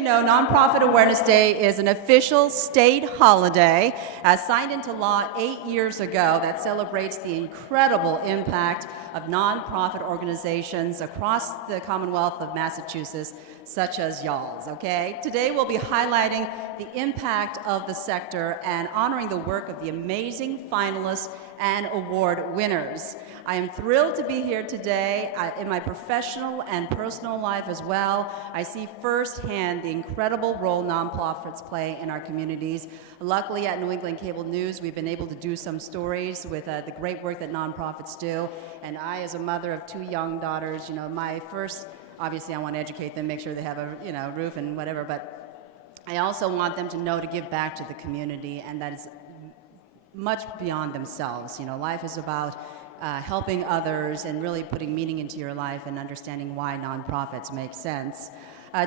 you know, Nonprofit Awareness Day is an official state holiday signed into law 8 years ago that celebrates the incredible impact of nonprofit organizations across the Commonwealth of Massachusetts, such as y'all's, okay? Today we'll be highlighting the impact of the sector and honoring the work of the amazing finalists and award winners. I am thrilled to be here today in my professional and personal life as well. I see firsthand the incredible role nonprofits play in our communities. Luckily at New England Cable News, we've been able to do some stories with the great work that nonprofits do. And I, as a mother of 2 young daughters, you know, my first, obviously I want to educate them, make sure they have a roof and whatever, but I also want them to know to give back to the community, and that is much beyond themselves. You know, life is about helping others and really putting meaning into your life and understanding why nonprofits make sense.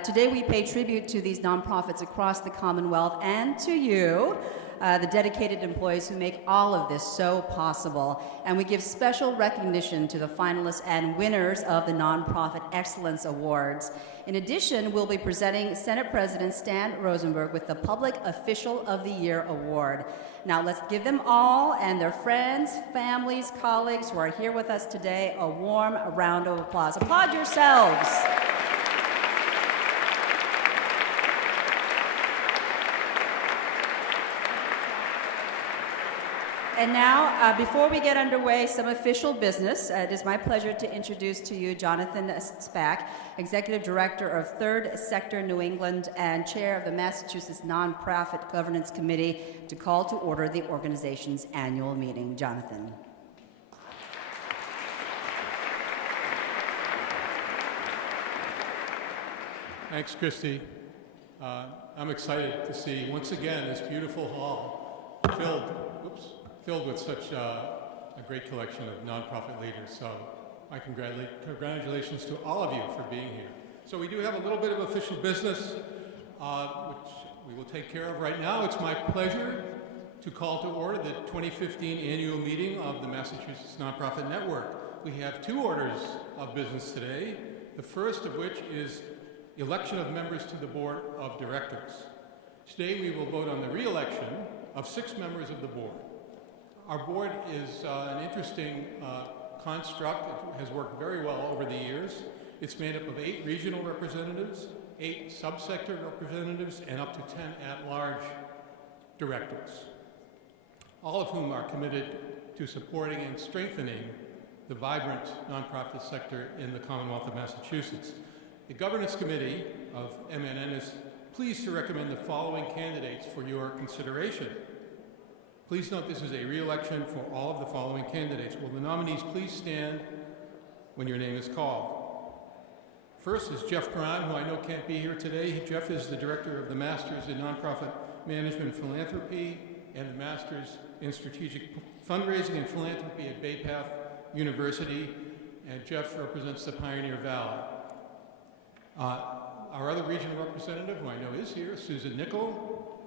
Today we pay tribute to these nonprofits across the Commonwealth and to you, the dedicated employees who make all of this so possible. And we give special recognition to the finalists and winners of the Nonprofit Excellence Awards. In addition, we'll be presenting Senate President Stan Rosenberg with the Public Official of the Year Award. Now let's give them all and their friends, families, colleagues who are here with us today a warm round of applause. Applaud yourselves. And now, before we get underway, some official business. It is my pleasure to introduce to you Jonathan Spack, Executive Director of Third Sector New England and Chair of the Massachusetts Nonprofit Governance Committee, to call to order the organization's annual meeting. Jonathan. Thanks, Christy. I'm excited to see, once again, this beautiful hall filled with such a great collection of nonprofit leaders. So my congratulations to all of you for being here. So we do have a little bit of official business, which we will take care of right now. It's my pleasure to call to order the 2015 annual meeting of the Massachusetts Nonprofit Network. We have 2 orders of business today, the first of which is election of members to the Board of Directors. Today we will vote on the re-election of 6 members of the board. Our board is an interesting construct. It has worked very well over the years. It's made up of 8 regional representatives, 8 subsector representatives, and up to 10 at-large directors, all of whom are committed to supporting and strengthening the vibrant nonprofit sector in the Commonwealth of Massachusetts. The Governance Committee of MNN is pleased to recommend the following candidates for your consideration. Please note this is a re-election for all of the following candidates. Will the nominees please stand when your name is called? First is Jeff Grahn, who I know can't be here today. Jeff is the Director of the Masters in Nonprofit Management and Philanthropy and the Masters in Strategic Fundraising and Philanthropy at Bay Path University, and Jeff represents the Pioneer Valley. Our other regional representative, who I know is here, Susan Nickel,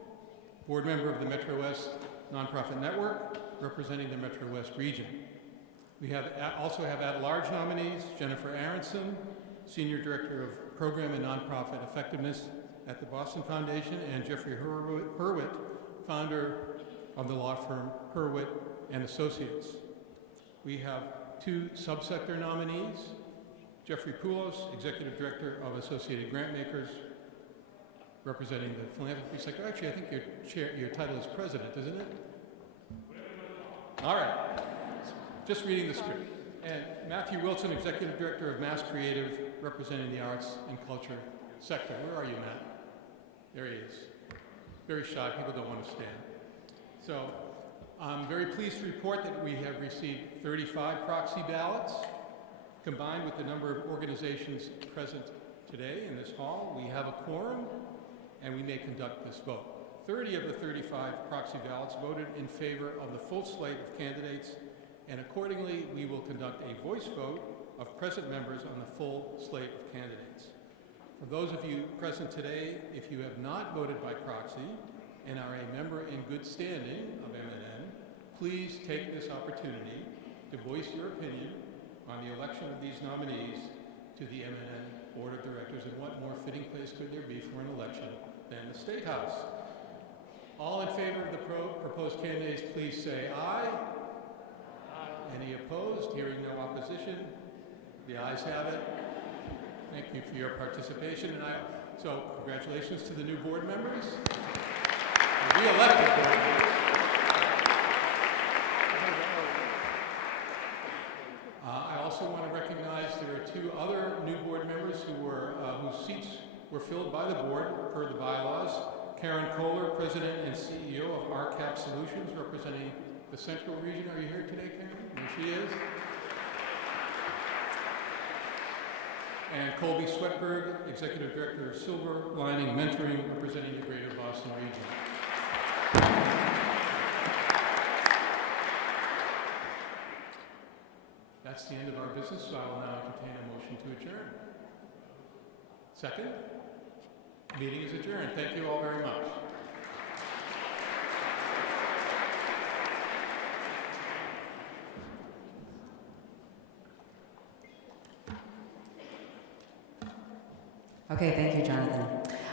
board member of the Metro West Nonprofit Network, representing the Metro West region. We also have at-large nominees, Jennifer Aronson, Senior Director of Program and Nonprofit Effectiveness at the Boston Foundation, and Jeffrey Hurwitz, founder of the law firm Hurwitz and Associates. We have 2 subsector nominees, Jeffrey Poulos, Executive Director of Associated Grantmakers, representing the philanthropy sector. Actually, I think your title is President, isn't it? All right. Just reading the script. And Matthew Wilson, Executive Director of Mass Creative, representing the arts and culture sector. Where are you, Matt? There he is. Very shy. People don't want to stand. So I'm very pleased to report that we have received 35 proxy ballots. Combined with the number of organizations present today in this hall, we have a quorum, and we may conduct this vote. 30 of the 35 proxy ballots voted in favor of the full slate of candidates, and accordingly, we will conduct a voice vote of present members on the full slate of candidates. For those of you present today, if you have not voted by proxy and are a member in good standing of MNN, please take this opportunity to voice your opinion on the election of these nominees to the MNN Board of Directors. And what more fitting place place could there be for an election than the State House? All in favor of the proposed candidates, please say aye. Aye. Any opposed? Hearing no opposition, the ayes have it. Thank you for your participation, and so congratulations to the new board members, the re-elected board members. I also want to recognize there are two other new board members whose seats were filled by the board per the bylaws. Karen Kohler, President and CEO of RCAP Solutions, representing the Central Region. Are you here today, Karen? There she is. And Colby Sweatberg, Executive Director of Silver Lining Mentoring, representing the Greater Boston region. That's the end of our business, so I will now entertain a motion to adjourn. Second? Meeting is adjourned. Thank you all very much. Okay, thank you, Jonathan.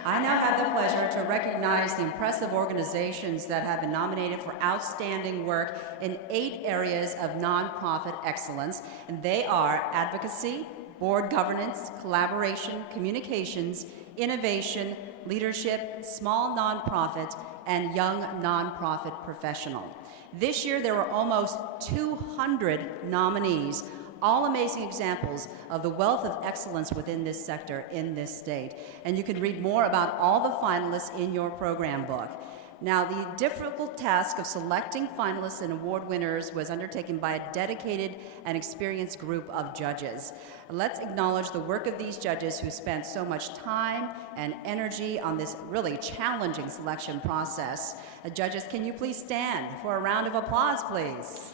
I now have the pleasure to recognize the impressive organizations that have been nominated for outstanding work in 8 areas of nonprofit excellence, and they are advocacy, board governance, collaboration, communications, innovation, leadership, small nonprofit, and young nonprofit professional. This year, there were almost 200 nominees, all amazing examples of the wealth of excellence within this sector in this state. And you can read more about all the finalists in your program book. Now, the difficult task of selecting finalists and award winners was undertaken by a dedicated and experienced group of judges. Let's acknowledge the work of these judges who spent so much time and energy on this really challenging selection process. Judges, can you please stand for a round of applause, please?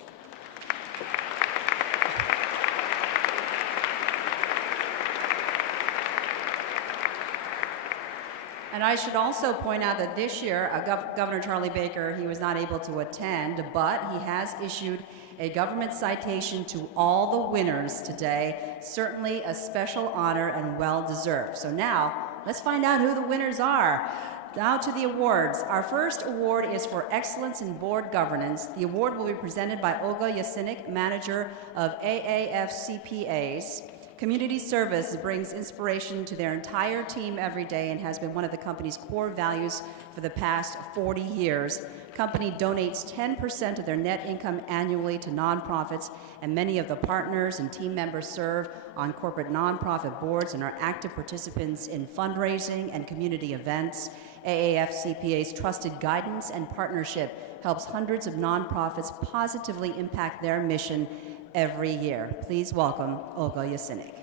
And I should also point out that this year, Governor Charlie Baker, he was not able to attend, but he has issued a government citation to all the winners today. Certainly a special honor and well-deserved. So now, let's find out who the winners are. Now to the awards. Our first award is for Excellence in Board Governance. The award will be presented by Olga Yasinik, manager of AAF CPAs. Community service brings inspiration to their entire team every day and has been one of the company's core values for the past 40 years. Company donates 10% of their net income annually to nonprofits, and many of the partners and team members serve on corporate nonprofit boards and are active participants in fundraising and community events. AAF CPA's trusted guidance and partnership helps hundreds of nonprofits positively impact their mission every year. Please welcome Olga Yasinik.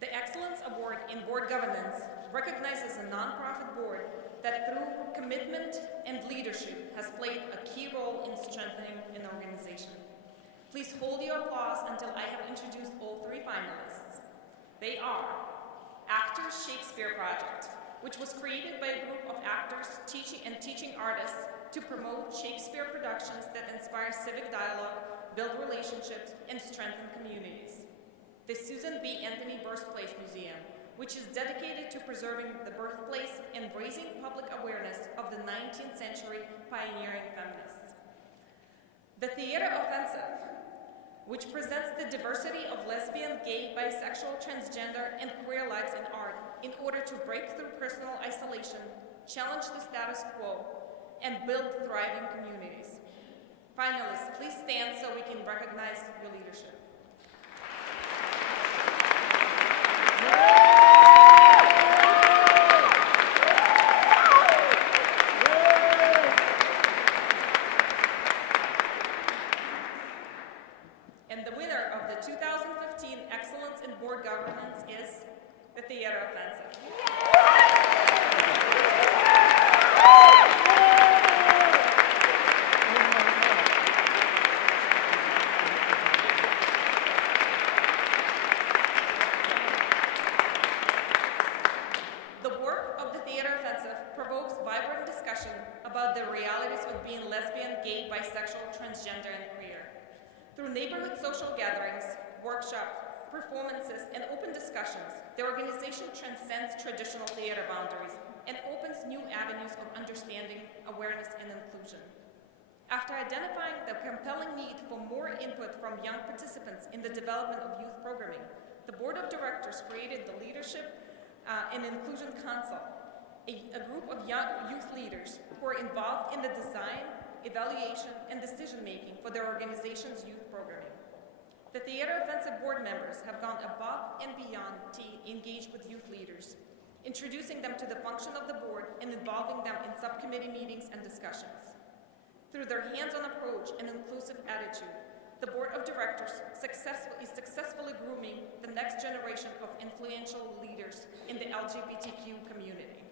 The Excellence Award in Board Governance recognizes a nonprofit board that through commitment and leadership has played a key role in strengthening an organization. Please hold your applause until I have introduced all 3 finalists. They are Actors Shakespeare Project, which was created by a group of actors, teaching artists to promote Shakespeare productions that inspire civic dialogue, build relationships, and strengthen communities. The Susan B. Anthony Birthplace Museum, which is dedicated to preserving the birthplace and raising public awareness of the 19th century pioneering feminists. The Theater Offensive, which presents the diversity of lesbian, gay, bisexual, transgender, and queer lives in art in order to break through personal isolation, challenge the status quo, and build thriving communities. Finalists, please stand so we can recognize your leadership. And the winner of the 2015 Excellence in Board Governance is the Theater Offensive. realities of being lesbian, gay, bisexual, transgender, and queer. Through neighborhood social gatherings, workshops, performances, and open discussions, the organization transcends traditional theater boundaries and opens new avenues of understanding, awareness, and inclusion. After identifying the compelling need for more input from young participants in the development of youth programming, the Board of Directors created the Leadership and Inclusion Council, a group of young youth leaders who are involved in the design, evaluation, and decision-making for their organization's youth programming. The Theater Offensive Board members have gone above and beyond to engage with youth leaders, introducing them to the function of the board and involving them in subcommittee meetings and discussions. Through their hands-on approach and inclusive attitude, the Board of Directors is successfully grooming the next generation of influential leaders in the LGBTQ community.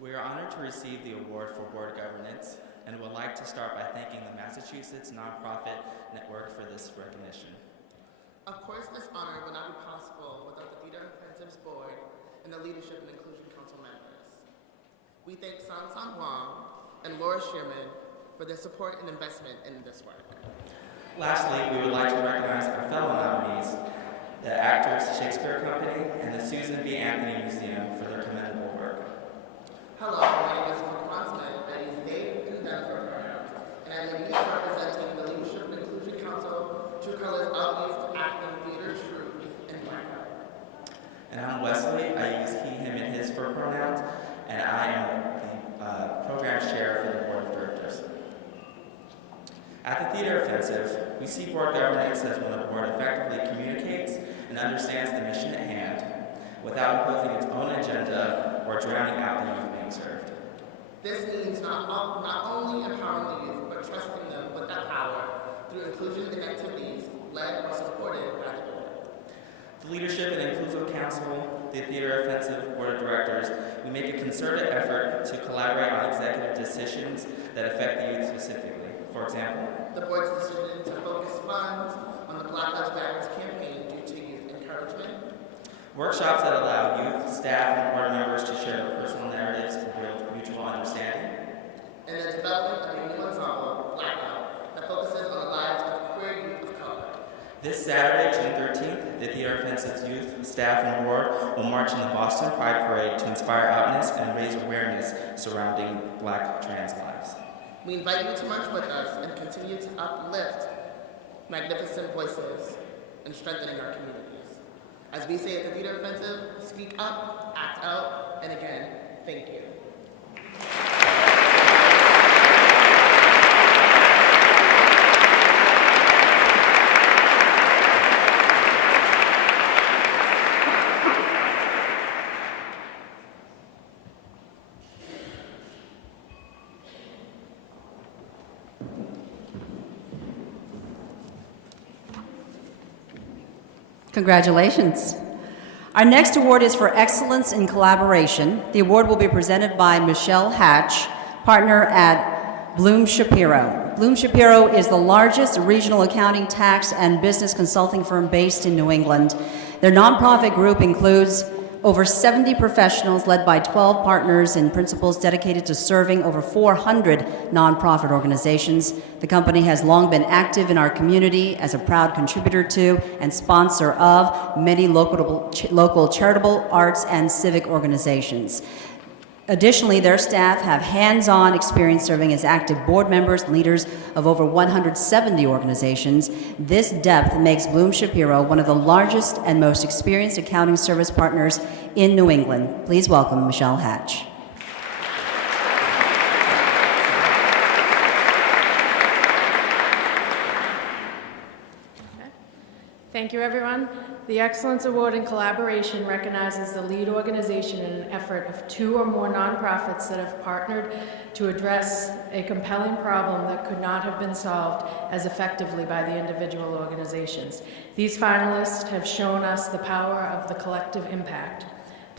We are honored to receive the award for board governance and would like to start by thanking the Massachusetts Nonprofit Network for this recognition. Of course, this honor would not be possible without the Theater Offensives Board and the Leadership and Inclusion Council members. We thank San Huang and Laura Shearman for their support and investment in this work. Lastly, we would like to recognize our fellow nominees, the Actors Shakespeare Company and the Susan B. Anthony Museum for their commendable work. Hello, my name is Franz Smith. I use they and them for pronouns, and I'm the youth representing the Leadership and Inclusion Council, True Colors of Youth Acting Theater Troupe in Blackout. And I'm Wesley. I use he, him, and his for pronouns, and I am the program chair for the board of directors. At the Theater Offensive, we see board governance as when a board effectively communicates and understands the mission at hand without imposing its own agenda or drowning out the youth being served. This means not only empowering the youth, but trusting them with that power through inclusion in activities led or supported by the board. The Leadership and Inclusion Council, the Theater Offensive Board of Directors, we make a concerted effort to collaborate on executive decisions that affect the youth specifically. For example, The board's decision to focus funds on the Black Lives Matter campaign due to youth encouragement, workshops that allow youth, staff, and board members to share their personal narratives and build mutual understanding, and the development of a new ensemble, Blackout, that focuses on the lives of queer youth of color. This Saturday, June 13th, the Theater Offensive's youth, staff, and board will march in the Boston Pride Parade to inspire outness and raise awareness surrounding Black trans lives. We invite you to march with us and continue to uplift magnificent voices and strengthening our communities. As we say at the Theater Offensive, speak up, act out, and again, thank you. Congratulations. Our next award is for Excellence in Collaboration. The award will be presented by Michelle Hatch, partner at Bloom Shapiro. Bloom Shapiro is the largest regional accounting, tax, and business consulting firm based in New England. Their nonprofit group includes over 70 professionals led by 12 partners and principals dedicated to serving over 400 nonprofit organizations. The company has long been active in our community as a proud contributor to and sponsor of many local charitable, arts, and civic organizations. Additionally, their staff have hands-on experience serving as active board members and leaders of over 170 organizations. This depth makes Bloom Shapiro one of the largest and most experienced accounting service partners in New England. Please welcome Michelle Hatch. Thank you, everyone. The Excellence Award in Collaboration recognizes the lead organization in an effort of 2 or more nonprofits that have partnered to address a compelling problem that could not have been solved as effectively by the individual organizations. These finalists have shown us the power of the collective impact.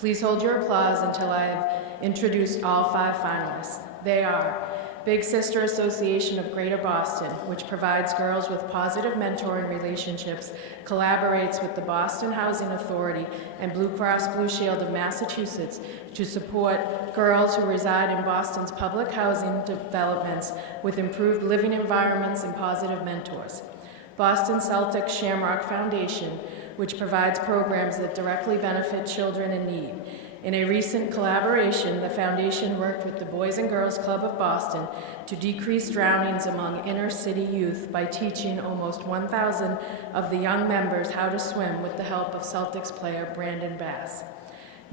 Please hold your applause until I have introduced all 5 finalists. They are Big Sister Association of Greater Boston, which provides girls with positive mentoring relationships, collaborates with the Boston Housing Authority and Blue Cross Blue Shield of Massachusetts to support girls who reside in Boston's public housing developments with improved living environments and positive mentors. Boston Celtics Shamrock Foundation, which provides programs that directly benefit children in need. In a recent collaboration, the foundation worked with the Boys and Girls Club of Boston to decrease drownings among inner-city youth by teaching almost 1,000 of the young members how to swim with the help of Celtics player Brandon Bass.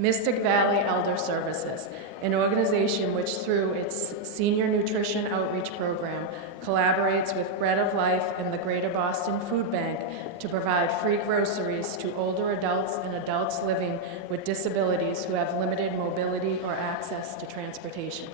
Mystic Valley Elder Services, an organization which, through its Senior Nutrition Outreach Program, collaborates with Bread of Life and the Greater Boston Food Bank to provide free groceries to older adults and adults living with disabilities who have limited mobility or access to transportation.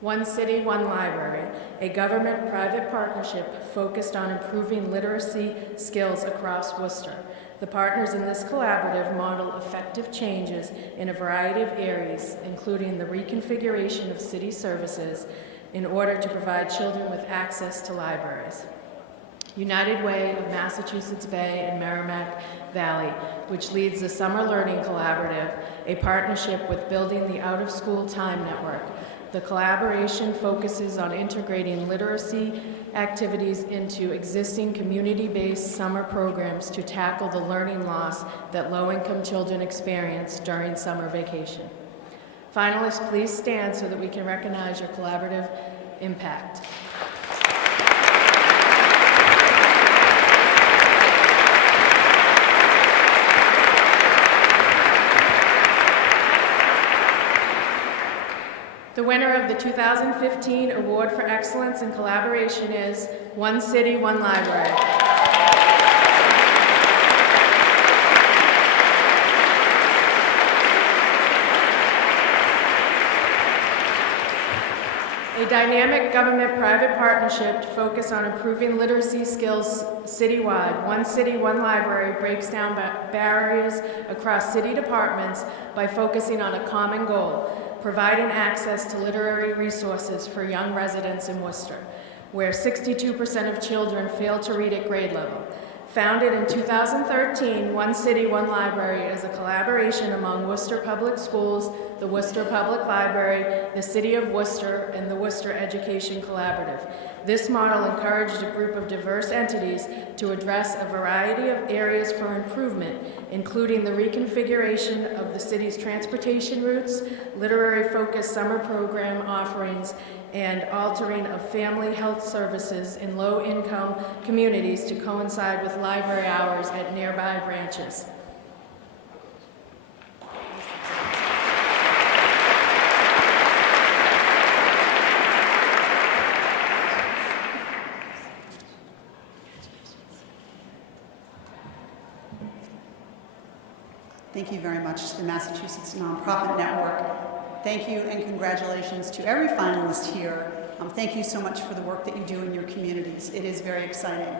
One City, One Library, a government-private partnership focused on improving literacy skills across Worcester. The partners in this collaborative model effective changes in a variety of areas, including the reconfiguration of city services in order to provide children with access to libraries. United Way of Massachusetts Bay and Merrimack Valley, which leads the Summer Learning Collaborative, a partnership with Building the Out-of-School Time Network. The collaboration focuses on integrating literacy activities into existing community-based summer programs to tackle the learning loss that low-income children experience during summer vacation. Finalists, please stand so that we can recognize your collaborative impact. The winner of the 2015 Award for Excellence in Collaboration is One City, One Library. A dynamic government-private partnership to focus on improving literacy skills citywide. One City, One Library breaks down barriers across city departments by focusing on a common goal: providing access to literary resources for young residents in Worcester, where 62% of children fail to read at grade level. Founded in 2013, One City, One Library is a collaboration among Worcester Public Schools, the Worcester Public Library, the City of Worcester, and the Worcester Education Collaborative. This model encouraged a group of diverse entities to address a variety of areas for improvement, including the reconfiguration of the city's transportation routes, literary-focused summer program offerings, and altering of family health services in low-income communities to coincide with library hours at nearby branches. Thank you very much to the Massachusetts Nonprofit Network. Thank you and congratulations to every finalist here. Thank you so much for the work that you do in your communities. It is very exciting.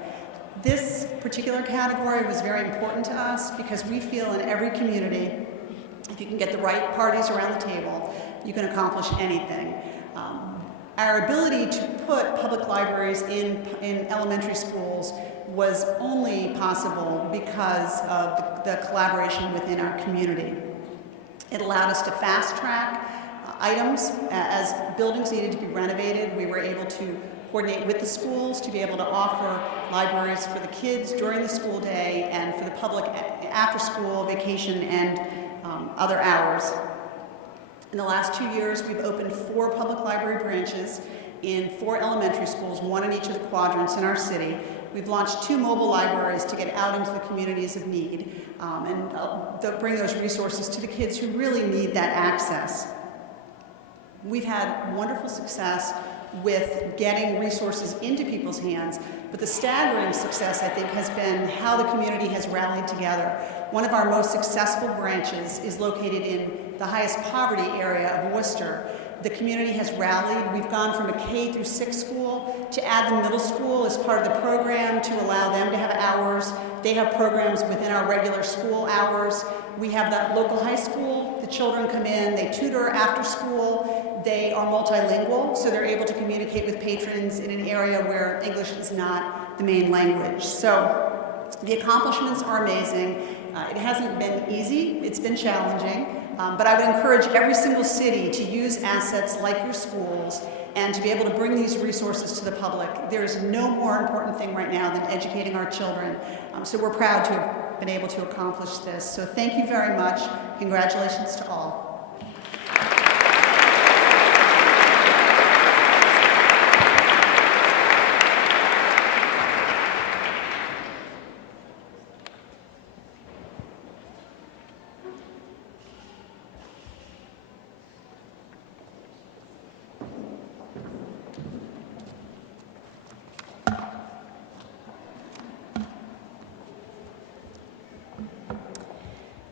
This particular category was very important to us because we feel in every community, if you can get the right parties around the table, you can accomplish anything. Our ability to put public libraries in elementary schools was only possible because of the collaboration within our community. It allowed us to fast track items. As buildings needed to be renovated, we were able to coordinate with the schools to be able to offer libraries for the kids during the school day and for the public after school, vacation, and other hours. In the last 2 years, we've opened 4 public library branches in 4 elementary schools, 1 in each of the quadrants in our city. We've launched 2 mobile libraries to get out into the communities of need and bring those resources to the kids who really need that access. We've had wonderful success with getting resources into people's hands, but the staggering success, I think, has been how the community has rallied together. One of our most successful branches is located in the highest poverty area of Worcester. The community has rallied. We've gone from a K through 6 school to add the middle school as part of the program to allow them to have hours. They have programs within our regular school hours. We have that local high school. The children come in, they tutor after school. They are multilingual, so they're able to communicate with patrons in an area where English is not the main language. So the accomplishments are amazing. It hasn't been easy, it's been challenging, but I would encourage every single city to use assets like your schools and to be able to bring these resources to the public. There is no more important thing right now than educating our children. So we're proud to have been able to accomplish this. So thank you very much. Congratulations to all.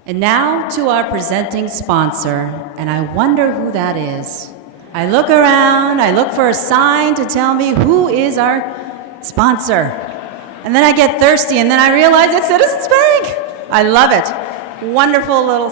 And now to our presenting sponsor, and I wonder who that is. I look around, I look for a sign to tell me who is our sponsor. And then I get thirsty, and then I realize it's Citizens Bank. I love it. Wonderful little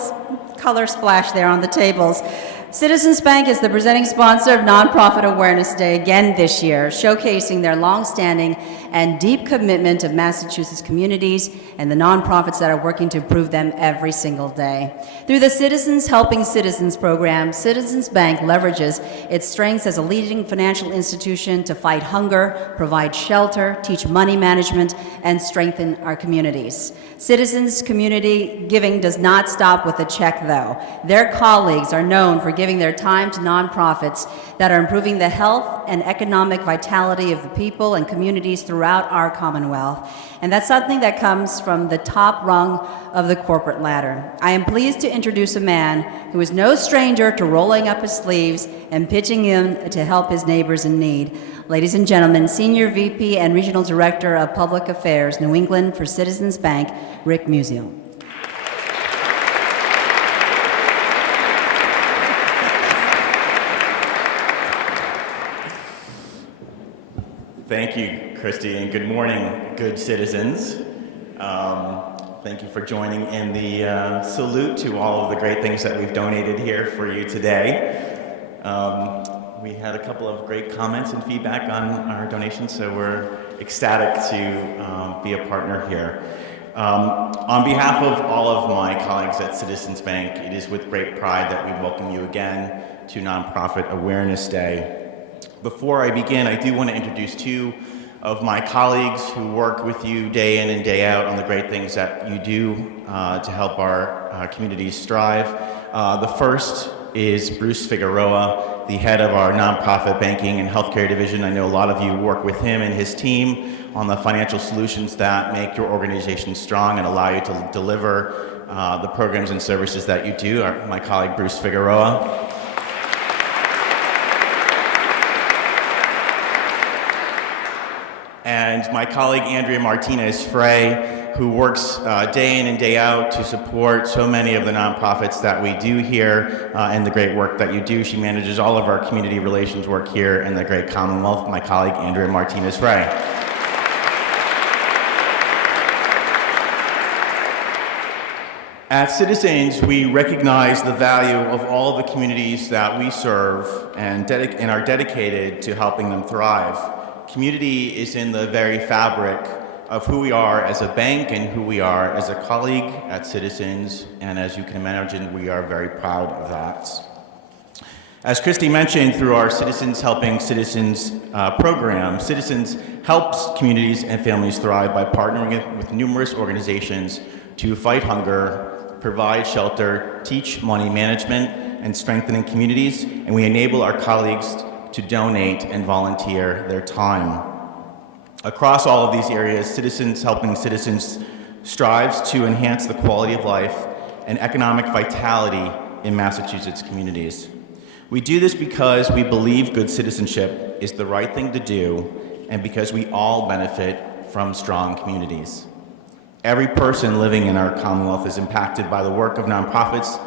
color splash there on the tables. Citizens Bank is the presenting sponsor of Nonprofit Awareness Day again this year, showcasing their longstanding and deep commitment of Massachusetts communities and the nonprofits that are working to improve them every single day. Through the Citizens Helping Citizens program, Citizens Bank leverages its strengths as a leading financial institution to fight hunger, provide shelter, teach money management, and strengthen our communities. Citizens community giving does not stop with a check, though. Their colleagues are known for giving their time to nonprofits that are improving the health and economic vitality of the people and communities throughout our Commonwealth. And that's something that comes from the top rung of the corporate ladder. I am pleased to introduce a man who is no stranger to rolling up his sleeves and pitching in to help his neighbors in need. Ladies and gentlemen, Senior VP and Regional Director of Public Affairs, New England for Citizens Bank, Rick Musial. Thank you, Christy, and good morning, good citizens. Thank you for joining in the salute to all of the great things that we've donated here for you today. We had a couple of great comments and feedback on our donations, so we're ecstatic to be a partner here. On behalf of all of my colleagues at Citizens Bank, it is with great pride that we welcome you again to Nonprofit Awareness Day. Before I begin, I do want to introduce two of my colleagues who work with you day in and day out on the great things that you do to help our communities strive. The first is Bruce Figueroa, the head of our nonprofit banking and healthcare division. I know a lot of you work with him and his team on the financial solutions that make your organization strong and allow you to deliver the programs and services that you do. My colleague Bruce Figueroa. And my colleague Andrea Martinez-Frey, who works day in and day out to support so many of the nonprofits that we do here and the great work that you do. She manages all of our community relations work here in the great Commonwealth. My colleague Andrea Martinez-Frey. At Citizens, we recognize the value of all the communities that we serve and are dedicated to helping them thrive. Community is in the very fabric of who we are as a bank and who we are as a colleague at Citizens, and as you can imagine, we are very proud of that. As Christy mentioned, through our Citizens Helping Citizens program, Citizens helps communities and families thrive by partnering with numerous organizations to fight hunger, provide shelter, teach money management, and strengthening communities, and we enable our colleagues to donate and volunteer their time. Across all of these areas, Citizens Helping Citizens strives to enhance the quality of life and economic vitality in Massachusetts communities. We do this because we believe good citizenship is the right thing to do and because we all benefit from strong communities. Every person living in our Commonwealth is impacted by the work of nonprofits,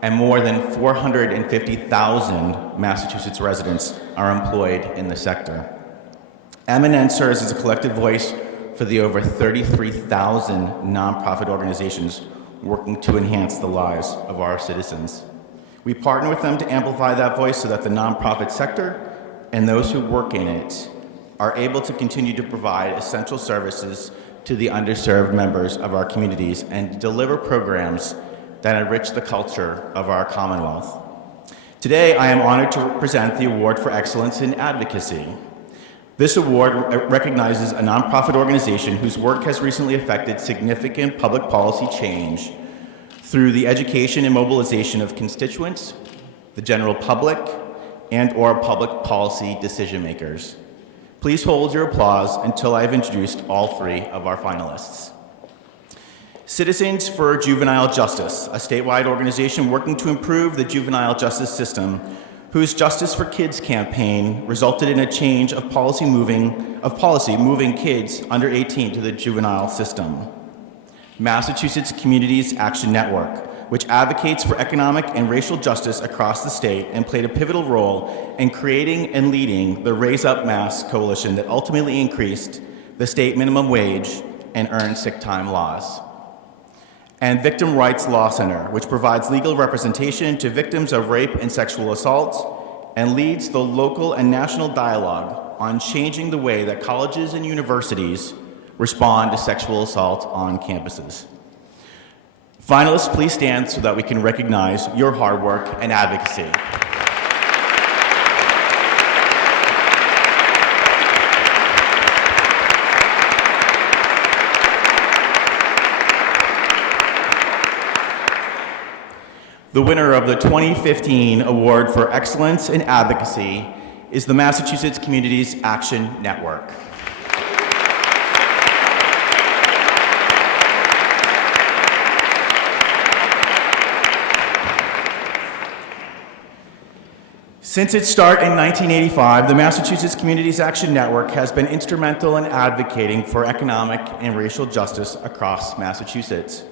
and more than 450,000 Massachusetts residents are employed in the sector. MNN serves as a collective voice for the over 33,000 nonprofit organizations working to enhance the lives of our citizens. We partner with them to amplify that voice so that the nonprofit sector and those who work in it are able to continue to provide essential services to the underserved members of our communities and deliver programs that enrich the culture of our Commonwealth. Today, I am honored to present the Award for Excellence in Advocacy. This award recognizes a nonprofit organization whose work has recently affected significant public policy change through the education and mobilization of constituents, the general public, and/or public policy decision makers. Please hold your applause until I have introduced all three of our finalists. Citizens for Juvenile Justice, a statewide organization working to improve the juvenile justice system, whose Justice for Kids campaign resulted in a change of policy moving kids under 18 to the juvenile system. Massachusetts Communities Action Network, which advocates for economic and racial justice across the state and played a pivotal role in creating and leading the Raise Up Mass coalition that ultimately increased the state minimum wage and earned sick time laws. And Victim Rights Law Center, which provides legal representation to victims of rape and sexual assault and leads the local and national dialogue on changing the way that colleges and universities respond to sexual assault on campuses. Finalists, please stand so that we can recognize your hard work and advocacy. The winner of the 2015 Award for Excellence in Advocacy is the Massachusetts Communities Action Network. Since its start in 1985, the Massachusetts Communities Action Network has been instrumental in advocating for economic and racial justice across Massachusetts.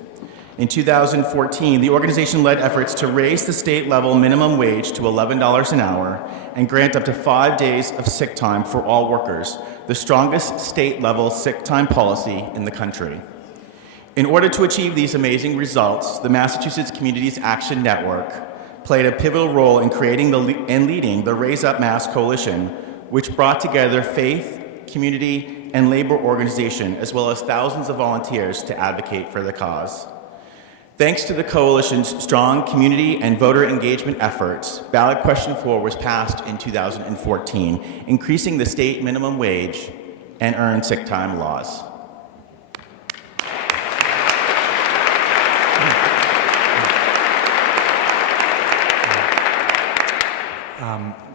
In 2014, the organization led efforts to raise the state-level minimum wage to $11 an hour and grant up to 5 days of sick time for all workers, the strongest state-level sick time policy in the country. In order to achieve these amazing results, the Massachusetts Communities Action Network played a pivotal role in creating and leading the Raise Up Mass coalition, which brought together faith, community, and labor organization, as well as thousands of volunteers to advocate for the cause. Thanks to the coalition's strong community and voter engagement efforts, ballot question 4 was passed in 2014, increasing the state minimum wage and earned sick time laws.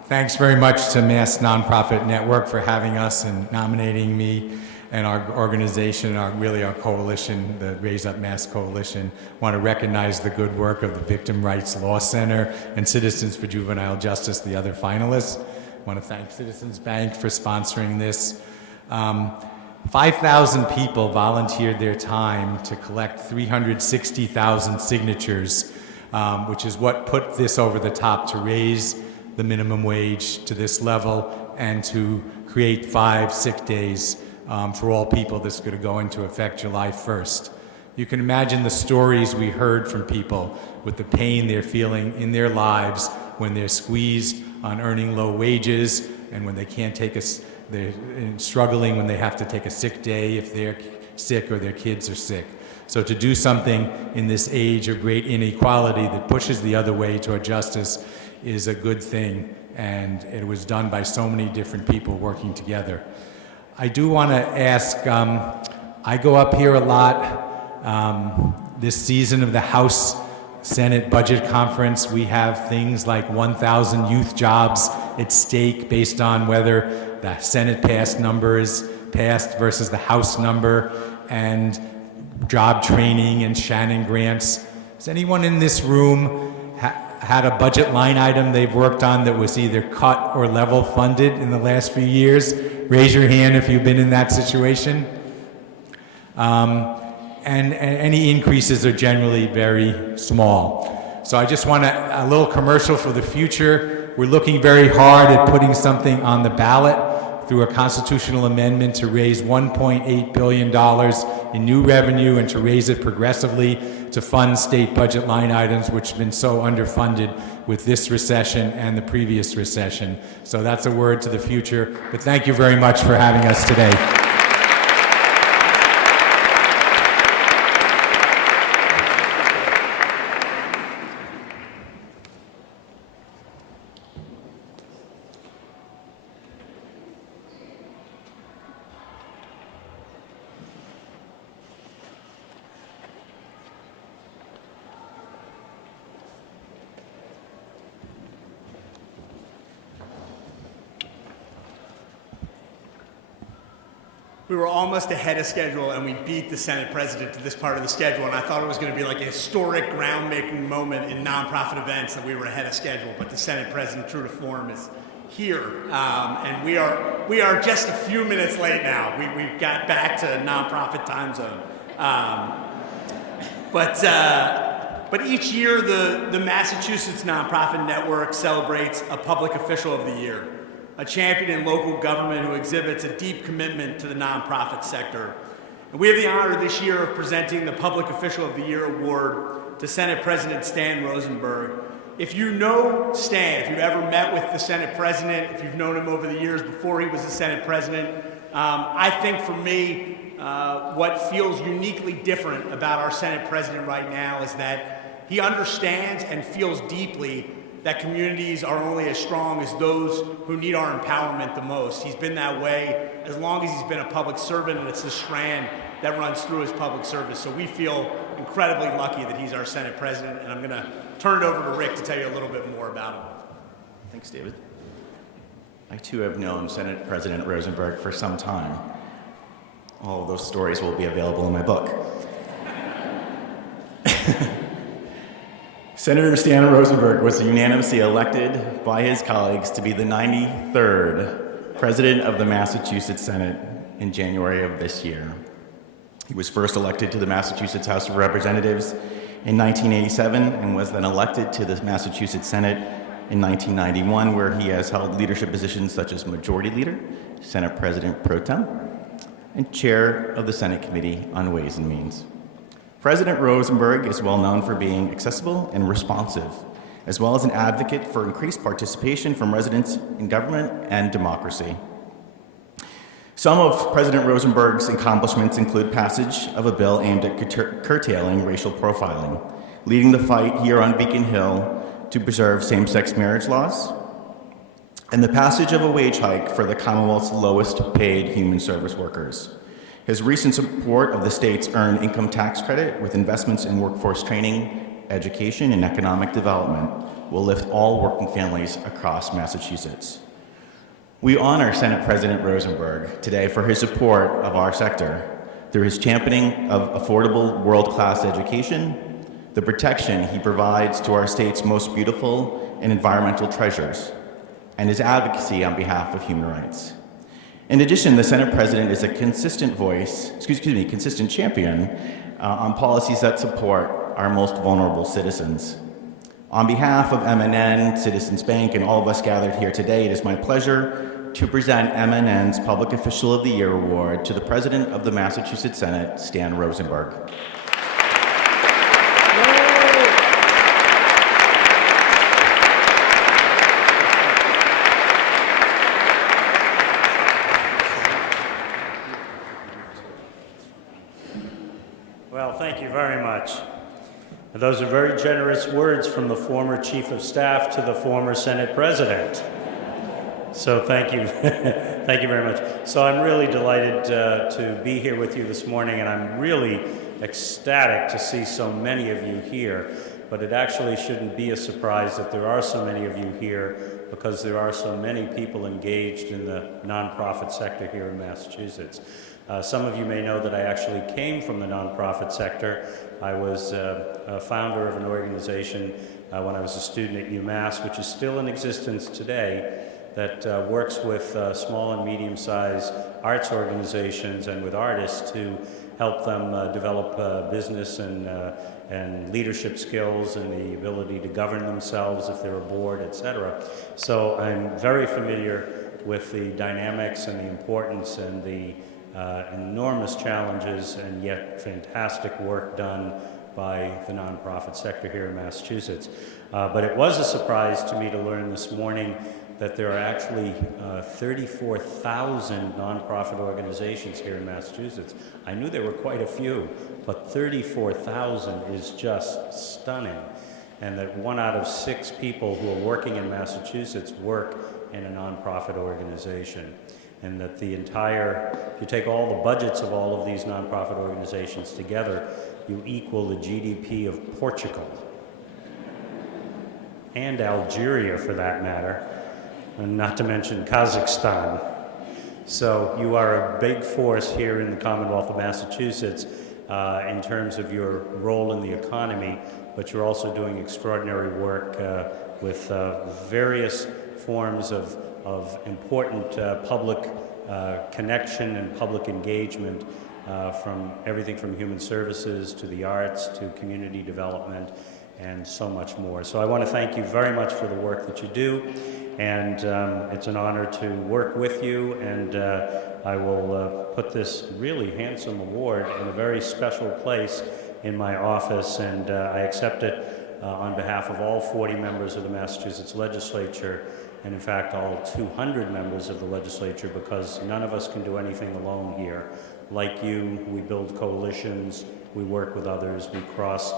Thanks very much to Mass Nonprofit Network for having us and nominating me and our organization, our coalition, the Raise Up Mass Coalition. I want to recognize the good work of the Victim Rights Law Center and Citizens for Juvenile Justice, the other finalists. I want to thank Citizens Bank for sponsoring this. 5,000 people volunteered their time to collect 360,000 signatures, which is what put this over the top to raise the minimum wage to this level and to create 5 sick days for all people. This is going to go into effect July 1st. You can imagine the stories we heard from people with the pain they're feeling in their lives when they're squeezed on earning low wages and when they can't take they're struggling when they have to take a sick day if they're sick or their kids are sick. So to do something in this age of great inequality that pushes the other way toward justice is a good thing, and it was done by so many different people working together. I do want to ask, I go up here a lot. This season of the House Senate Budget Conference, we have things like 1,000 youth jobs at stake based on whether the Senate passed number is passed versus the House number, and job training and Shannon grants. Has anyone in this room had a budget line item they've worked on that was either cut or level funded in the last few years? Raise your hand if you've been in that situation. And any increases are generally very small. So I just want a little commercial for the future. We're looking very hard at putting something on the ballot through a constitutional amendment to raise $1.8 billion in new revenue and to raise it progressively to fund state budget line items, which have been so underfunded with this recession and the previous recession. So that's a word to the future. But thank you very much for having us today. We were almost ahead of schedule, and we beat the Senate president to this part of the schedule, and I thought it was going to be like a historic groundbreaking moment in nonprofit events that we were ahead of schedule, but the Senate president, true to form, is here, and we are just a few minutes late now. We got back to nonprofit time zone. But each year, the Massachusetts Nonprofit Network celebrates a public official of the year, a champion in local government who exhibits a deep commitment to the nonprofit sector. And we have the honor this year of presenting the Public Official of the Year award to Senate President Stan Rosenberg. If you know Stan, if you've ever met with the Senate President, if you've known him over the years before he was the Senate President, I think for me, what feels uniquely different about our Senate President right now is that he understands and feels deeply that communities are only as strong as those who need our empowerment the most. He's been that way as long as he's been a public servant, and it's the strand that runs through his public service. So we feel incredibly lucky that he's our Senate President, and I'm gonna turn it over to Rick to tell you a little bit more about him. Thanks, David. I too have known Senate President Rosenberg for some time. All of those stories will be available in my book. Senator Stan Rosenberg was unanimously elected by his colleagues to be the 93rd President of the Massachusetts Senate in January of this year. He was first elected to the Massachusetts House of Representatives in 1987 and was then elected to the Massachusetts Senate in 1991, where he has held leadership positions such as Majority Leader, Senate President Pro Tem, and Chair of the Senate Committee on Ways and Means. President Rosenberg is well known for being accessible and responsive, as well as an advocate for increased participation from residents in government and democracy. Some of President Rosenberg's accomplishments include passage of a bill aimed at curtailing racial profiling, leading the fight here on Beacon Hill to preserve same-sex marriage laws, and the passage of a wage hike for the Commonwealth's lowest paid human service workers. His recent support of the state's earned income tax credit with investments in workforce training, education, and economic development will lift all working families across Massachusetts. We honor Senate President Rosenberg today for his support of our sector through his championing of affordable world-class education, the protection he provides to our state's most beautiful and environmental treasures, and his advocacy on behalf of human rights. In addition, the Senate President is a consistent consistent champion on policies that support our most vulnerable citizens. On behalf of MNN, Citizens Bank, and all of us gathered here today, it is my pleasure to present MNN's Public Official of the Year Award to the President of the Massachusetts Senate, Stan Rosenberg. Well, thank you very much. Those are very generous words from the former Chief of Staff to the former Senate President. So thank you. Thank you very much. So I'm really delighted to be here with you this morning, and I'm really ecstatic to see so many of you here. But it actually shouldn't be a surprise that there are so many of you here, because there are so many people engaged in the nonprofit sector here in Massachusetts. Some of you may know that I actually came from the nonprofit sector. I was a founder of an organization when I was a student at UMass, which is still in existence today, that works with small and medium-sized arts organizations and with artists to help them develop business and leadership skills and the ability to govern themselves if they're a board, etc. So I'm very familiar with the dynamics and the importance and the enormous challenges and yet fantastic work done by the nonprofit sector here in Massachusetts. But it was a surprise to me to learn this morning that there are actually 34,000 nonprofit organizations here in Massachusetts. I knew there were quite a few, but 34,000 is just stunning. And that 1 out of 6 people who are working in Massachusetts work in a nonprofit organization. And that the entire, if you take all the budgets of all of these nonprofit organizations together, you equal the GDP of Portugal. And Algeria, for that matter, and not to mention Kazakhstan. So you are a big force here in the Commonwealth of Massachusetts in terms of your role in the economy, but you're also doing extraordinary work with various forms of important public connection and public engagement, from everything from human services to the arts to community development and so much more. So I want to thank you very much for the work that you do, and it's an honor to work with you, and I will put this really handsome award in a very special place in my office, and I accept it on behalf of all 40 members of the Massachusetts legislature, and in fact all 200 members of the legislature, because none of us can do anything alone here. Like you, we build coalitions, we work with others, we cross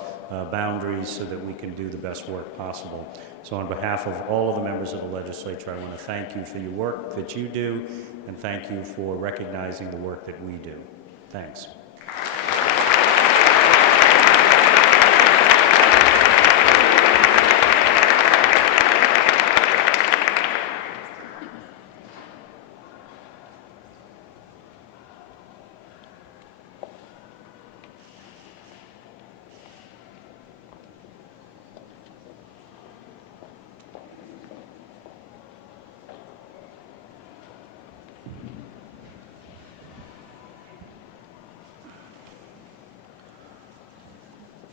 boundaries so that we can do the best work possible. So on behalf of all of the members of the legislature, I want to thank you for your work that you do, and thank you for recognizing the work that we do. Thanks.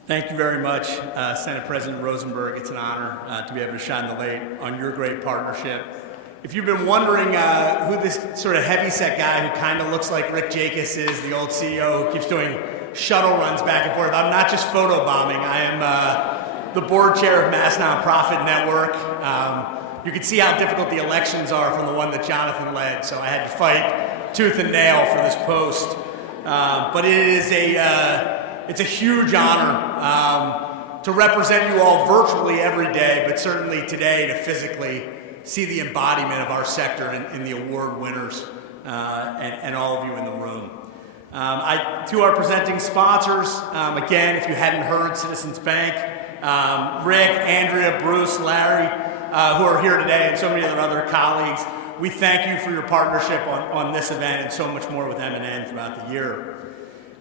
Thank you very much, Senate President Rosenberg. It's an honor to be able to shine the light on your great partnership. If you've been wondering who this sort of heavyset guy who kind of looks like Rick Jacobs is, the old CEO who keeps doing shuttle runs back and forth, I'm not just photobombing. I am the board chair of Mass Nonprofit Network. You can see how difficult the elections are from the one that Jonathan led, so I had to fight tooth and nail for this post. But it is it's a huge honor to represent you all virtually every day, but certainly today to physically see the embodiment of our sector and the award winners and all of you in the room. To our presenting sponsors, again, if you hadn't heard, Citizens Bank, Rick, Andrea, Bruce, Larry, who are here today, and so many of their other colleagues, we thank you for your partnership on this event and so much more with MNN throughout the year.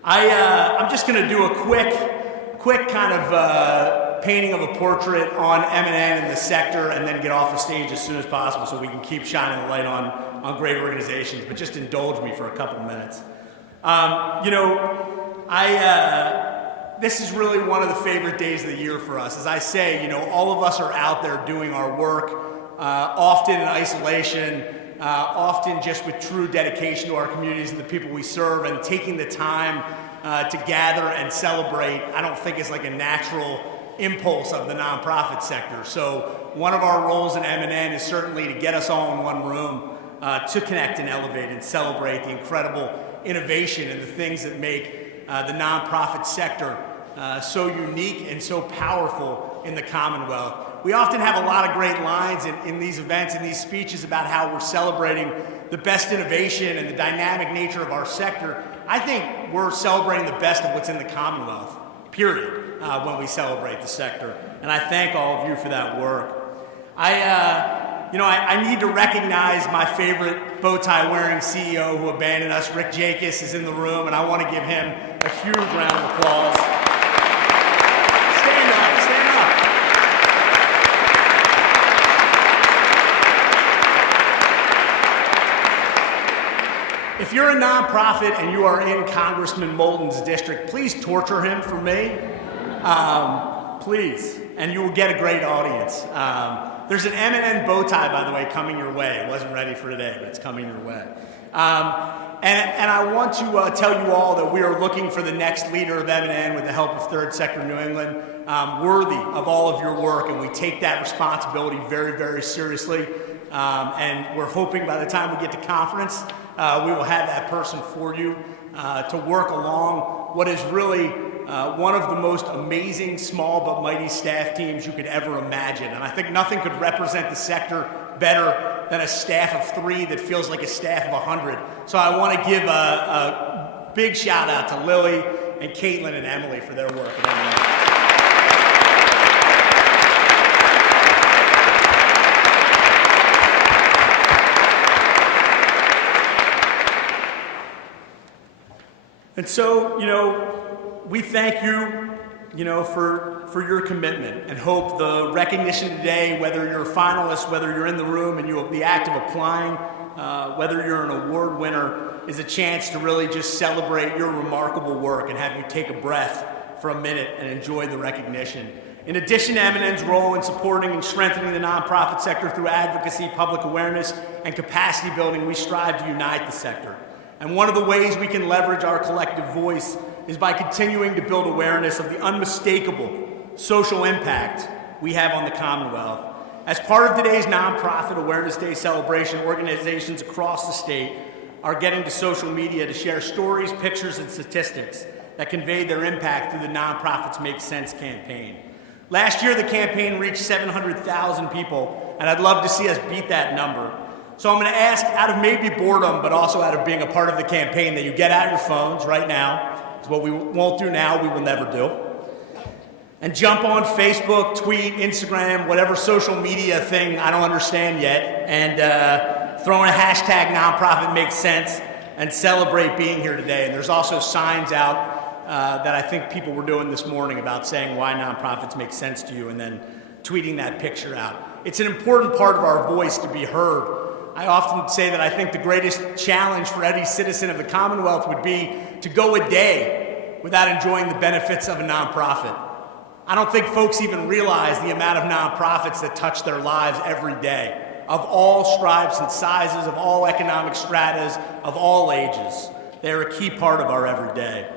I'm just going to do a quick kind of painting of a portrait on MNN and the sector, and then get off the stage as soon as possible so we can keep shining the light on great organizations. But just indulge me for a couple minutes. This is really one of the favorite days of the year for us. As I say, all of us are out there doing our work, often in isolation, often just with true dedication to our communities and the people we serve, and taking the time to gather and celebrate, I don't think is like a natural impulse of the nonprofit sector. So one of our roles in MNN is certainly to get us all in one room to connect and elevate and celebrate the incredible innovation and the things that make the nonprofit sector so unique and so powerful in the Commonwealth. We often have a lot of great lines in these events and these speeches about how we're celebrating the best innovation and the dynamic nature of our sector. I think we're celebrating the best of what's in the Commonwealth, period, when we celebrate the sector. And I thank all of you for that work. I need to recognize my favorite bow tie wearing CEO who abandoned us. Rick Jacobs is in the room, and I want to give him a huge round of applause. Stand up. If you're a nonprofit and you are in Congressman Moulton's district, please torture him for me. Please. And you will get a great audience. There's an MNN bow tie, by the way, coming your way. It wasn't ready for today, but it's coming your way. And I want to tell you all that we are looking for the next leader of MNN with the help of Third Sector New England, worthy of all of your work, and we take that responsibility very, very seriously. And we're hoping by the time we get to conference, we will have that person for you to work along what is really one of the most amazing small but mighty staff teams you could ever imagine. And I think nothing could represent the sector better than a staff of 3 that feels like a staff of 100. So I want to give a big shout out to Lily and Caitlin and Emily for their work. And so, we thank you, for your commitment and hope the recognition today, whether you're a finalist, whether you're in the room and you'll be active applying, whether you're an award winner, is a chance to really just celebrate your remarkable work and have you take a breath for a minute and enjoy the recognition. In addition to MNN's role in supporting and strengthening the nonprofit sector through advocacy, public awareness, and capacity building, we strive to unite the sector. And one of the ways we can leverage our collective voice is by continuing to build awareness of the unmistakable social impact we have on the Commonwealth. As part of today's Nonprofit Awareness Day celebration, organizations across the state are getting to social media to share stories, pictures, and statistics that convey their impact through the Nonprofits Make Sense campaign. Last year, the campaign reached 700,000 people, and I'd love to see us beat that number. So I'm going to ask, out of maybe boredom, but also out of being a part of the campaign, that you get out your phones right now. It's what we won't do now, we will never do. And jump on Facebook, tweet, Instagram, whatever social media thing I don't understand yet, and throw in a hashtag Nonprofit Makes Sense and celebrate being here today. And there's also signs out that I think people were doing this morning about saying why nonprofits make sense to you and then tweeting that picture out. It's an important part of our voice to be heard. I often say that I think the greatest challenge for any citizen of the Commonwealth would be to go a day without enjoying the benefits of a nonprofit. I don't think folks even realize the amount of nonprofits that touch their lives every day, of all stripes and sizes, of all economic stratas, of all ages. They're a key part of our everyday.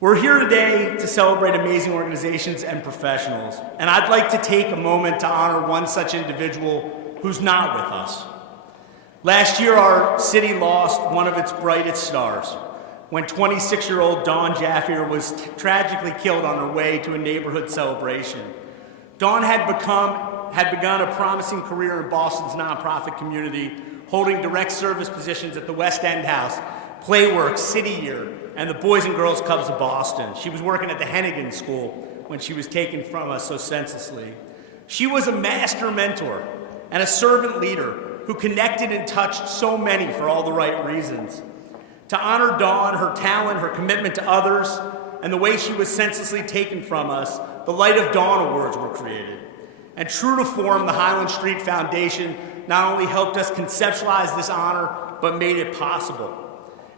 We're here today to celebrate amazing organizations and professionals, and I'd like to take a moment to honor one such individual who's not with us. Last year, our city lost one of its brightest stars when 26-year-old Dawn Jaffier was tragically killed on her way to a neighborhood celebration. Dawn had begun a promising career in Boston's nonprofit community, holding direct service positions at the West End House, Playworks, City Year, and the Boys and Girls Clubs of Boston. She was working at the Hennigan School when she was taken from us so senselessly. She was a master mentor and a servant leader who connected and touched so many for all the right reasons. To honor Dawn, her talent, her commitment to others, and the way she was senselessly taken from us, the Light of Dawn Awards were created. And true to form, the Highland Street Foundation not only helped us conceptualize this honor, but made it possible.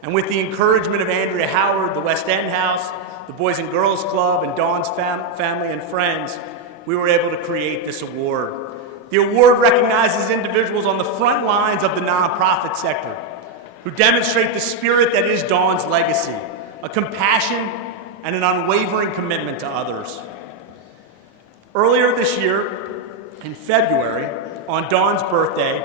And with the encouragement of Andrea Howard, the West End House, the Boys and Girls Club, and Dawn's family and friends, we were able to create this award. The award recognizes individuals on the front lines of the nonprofit sector who demonstrate the spirit that is Dawn's legacy, a compassion and an unwavering commitment to others. Earlier this year, in February, on Dawn's birthday,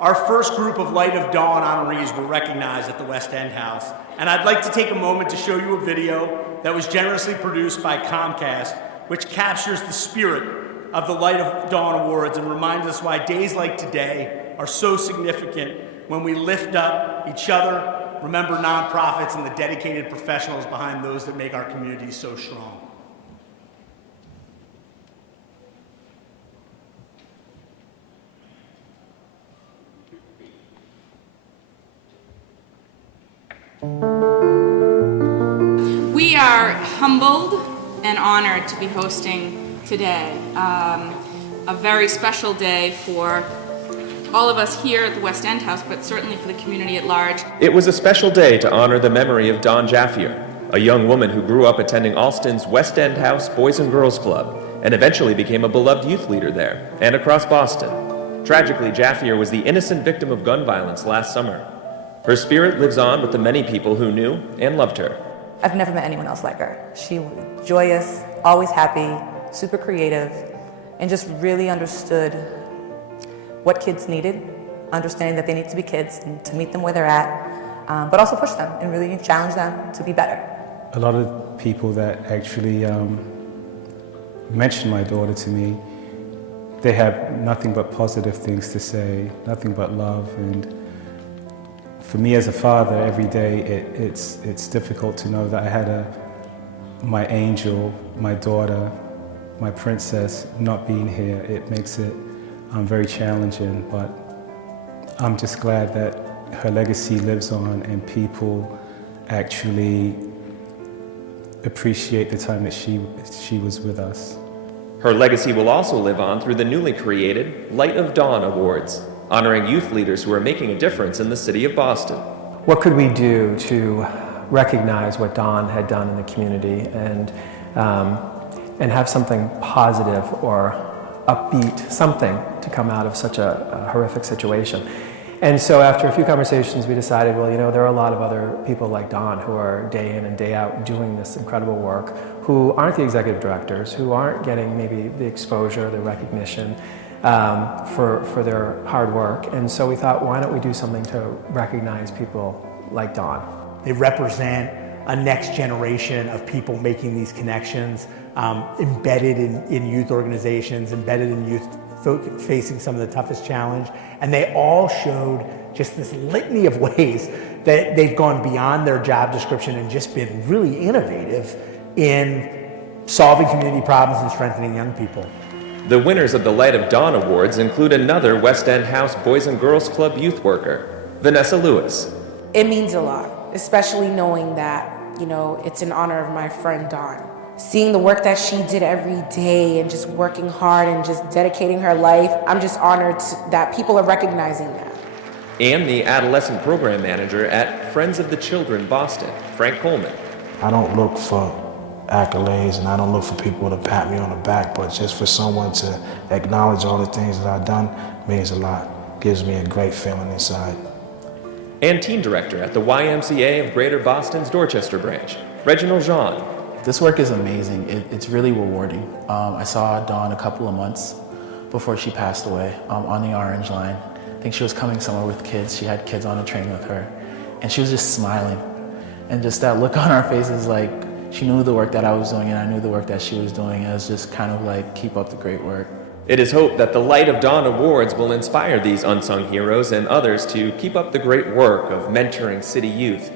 our first group of Light of Dawn honorees were recognized at the West End House. And I'd like to take a moment to show you a video that was generously produced by Comcast, which captures the spirit of the Light of Dawn Awards and reminds us why days like today are so significant when we lift up each other, remember nonprofits and the dedicated professionals behind those that make our communities so strong. We are humbled and honored to be hosting today, a very special day for all of us here at the West End House, but certainly for the community at large. It was a special day to honor the memory of Dawn Jaffier, a young woman who grew up attending Alston's West End House Boys and Girls Club and eventually became a beloved youth leader there and across Boston. Tragically, Jaffier was the innocent victim of gun violence last summer. Her spirit lives on with the many people who knew and loved her. I've never met anyone else like her. She was joyous, always happy, super creative, and just really understood what kids needed, understanding that they need to be kids and to meet them where they're at, but also push them and really challenge them to be better. A lot of people that actually mentioned my daughter to me, they have nothing but positive things to say, nothing but love. And for me as a father, every day it's difficult to know that I had my angel, my daughter, my princess not being here. It makes it very challenging, but I'm just glad that her legacy lives on and people actually appreciate the time that she was with us. Her legacy will also live on through the newly created Light of Dawn Awards, honoring youth leaders who are making a difference in the city of Boston. What could we do to recognize what Dawn had done in the community and have something positive or upbeat, something to come out of such a horrific situation? And so after a few conversations, we decided, well, you know, there are a lot of other people like Dawn who are day in and day out doing this incredible work, who aren't the executive directors, who aren't getting maybe the exposure, the recognition for their hard work. And so we thought, why don't we do something to recognize people like Dawn? They represent a next generation of people making these connections, embedded in youth organizations, embedded in youth facing some of the toughest challenge. And they all showed just this litany of ways that they've gone beyond their job description and just been really innovative in solving community problems and strengthening young people. The winners of the Light of Dawn Awards include another West End House Boys and Girls Club youth worker, Vanessa Lewis. It means a lot, especially knowing that, you know, it's in honor of my friend Dawn. Seeing the work that she did every day and just working hard and just dedicating her life, I'm just honored that people are recognizing that. And the adolescent program manager at Friends of the Children Boston, Frank Coleman. I don't look for accolades and I don't look for people to pat me on the back, but just for someone to acknowledge all the things that I've done means a lot, gives me a great feeling inside. And team director at the YMCA of Greater Boston's Dorchester branch, Reginald Jean. This work is amazing. It's really rewarding. I saw Dawn a couple of months before she passed away on the Orange Line. I think she was coming somewhere with kids. She had kids on a train with her. And she was just smiling. And just that look on her face is like, she knew the work that I was doing and I knew the work that she was doing. And it was just kind of like, keep up the great work. It is hoped that the Light of Dawn Awards will inspire these unsung heroes and others to keep up the great work of mentoring city youth.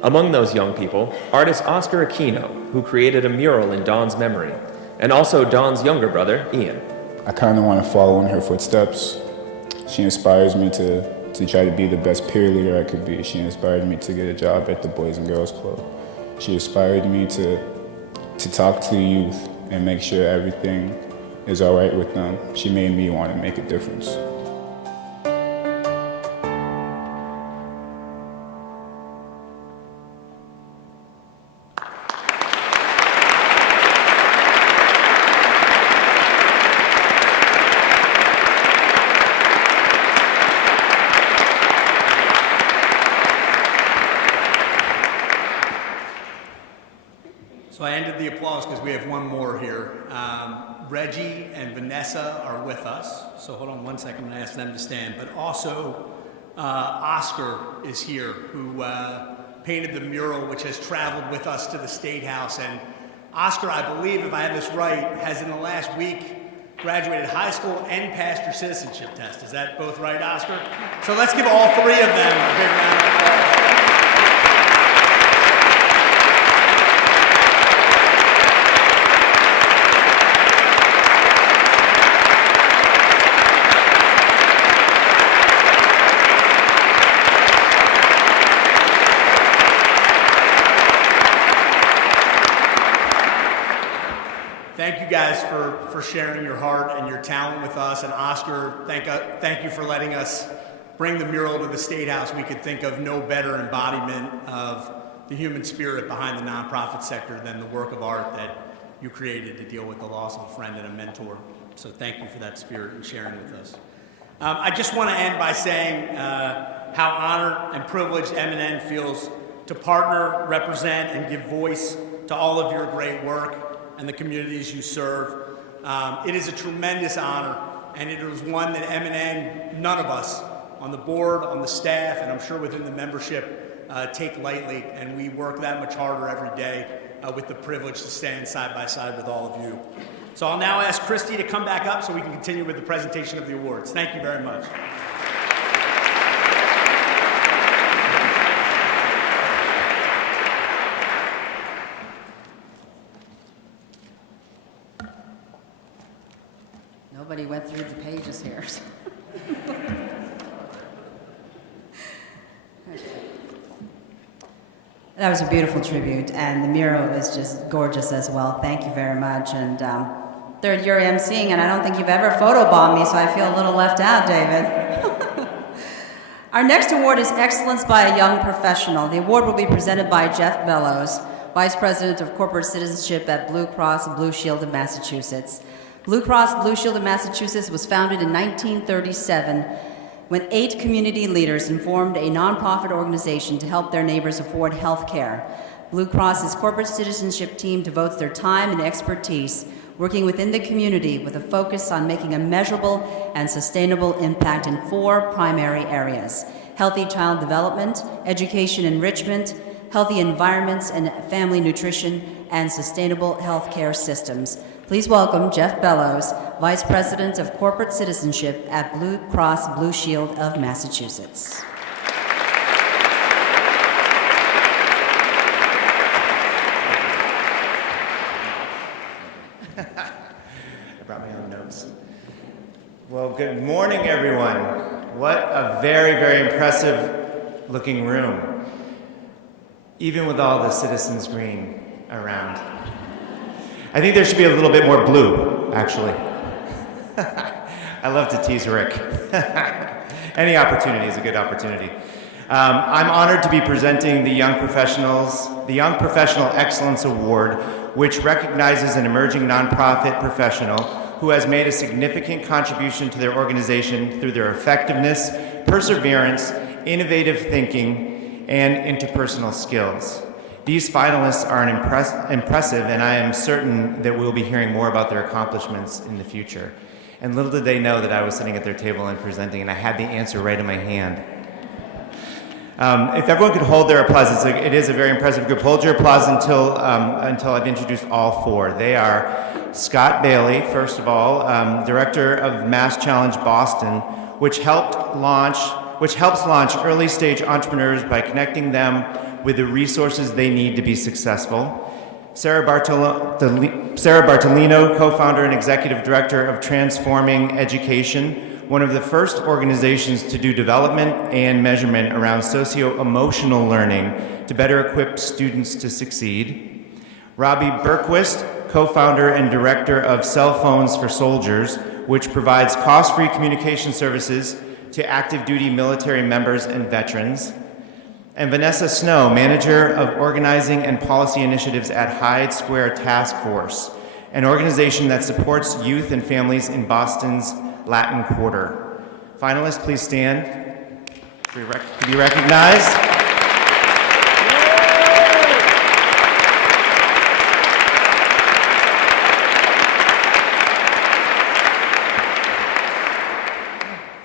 Among those young people, artist Oscar Aquino, who created a mural in Dawn's memory, and also Dawn's younger brother, Ian. I kind of want to follow in her footsteps. She inspires me to try to be the best peer leader I could be. She inspired me to get a job at the Boys and Girls Club. She inspired me to talk to the youth and make sure everything is all right with them. She made me want to make a difference. So I ended the applause because we have one more here. Reggie and Vanessa are with us. So hold on one second, I'm gonna ask them to stand. But also, Oscar is here, who painted the mural, which has traveled with us to the State House. And Oscar, I believe, if I have this right, has in the last week graduated high school and passed your citizenship test. Is that both right, Oscar? So let's give all three of them a big round of applause. Thank you guys for sharing your heart and your talent with us. And Oscar, thank you for letting us bring the mural to the State House. We could think of no better embodiment of the human spirit behind the nonprofit sector than the work of art you created to deal with the loss of a friend and a mentor. So thank you for that spirit and sharing with us. I just want to end by saying how honored and privileged MNN feels to partner, represent, and give voice to all of your great work and the communities you serve. It is a tremendous honor, and it is one that MNN, none of us on the board, on the staff, and I'm sure within the membership take lightly, and we work that much harder every day with the privilege to stand side by side with all of you. So I'll now ask Christy to come back up so we can continue with the presentation of the awards. Thank you very much. Nobody went through the pages here. That was a beautiful tribute, and the mural is just gorgeous as well. Thank you very much. And third year emceeing, and I don't think you've ever photobombed me, so I feel a little left out, David. Our next award is Excellence by a Young Professional. The award will be presented by Jeff Bellows, Vice President of Corporate Citizenship at Blue Cross Blue Shield of Massachusetts. Blue Cross Blue Shield of Massachusetts was founded in 1937 when 8 community leaders formed a nonprofit organization to help their neighbors afford health care. Blue Cross's corporate citizenship team devotes their time and expertise working within the community with a focus on making a measurable and sustainable impact in 4 primary areas: healthy child development, education enrichment, healthy environments and family nutrition, and sustainable health care systems. Please welcome Jeff Bellows, Vice President of Corporate Citizenship at Blue Cross Blue Shield of Massachusetts. I brought my own notes. Well, good morning, everyone. What a very, very impressive looking room, even with all the citizens green around. I think there should be a little bit more blue, actually. I love to tease Rick. Any opportunity is a good opportunity. I'm honored to be presenting the Young Professional Excellence Award, which recognizes an emerging nonprofit professional who has made a significant contribution to their organization through their effectiveness, perseverance, innovative thinking, and interpersonal skills. These finalists are impressive, and I am certain that we'll be hearing more about their accomplishments in the future. And little did they know that I was sitting at their table and presenting, and I had the answer right in my hand. If everyone could hold their applause, it is a very impressive group. Hold your applause until I've introduced all 4. They are Scott Bailey, first of all, Director of Mass Challenge Boston, which helps launch early-stage entrepreneurs by connecting them with the resources they need to be successful. Sarah Bartolino, co-founder and executive director of Transforming Education, one of the first organizations to do development and measurement around socio-emotional learning to better equip students to succeed. Robbie Berquist, co-founder and director of Cell Phones for Soldiers, which provides cost-free communication services to active duty military members and veterans. And Vanessa Snow, manager of organizing and policy initiatives at Hyde Square Task Force, an organization that supports youth and families in Boston's Latin Quarter. Finalists, please stand to be recognized.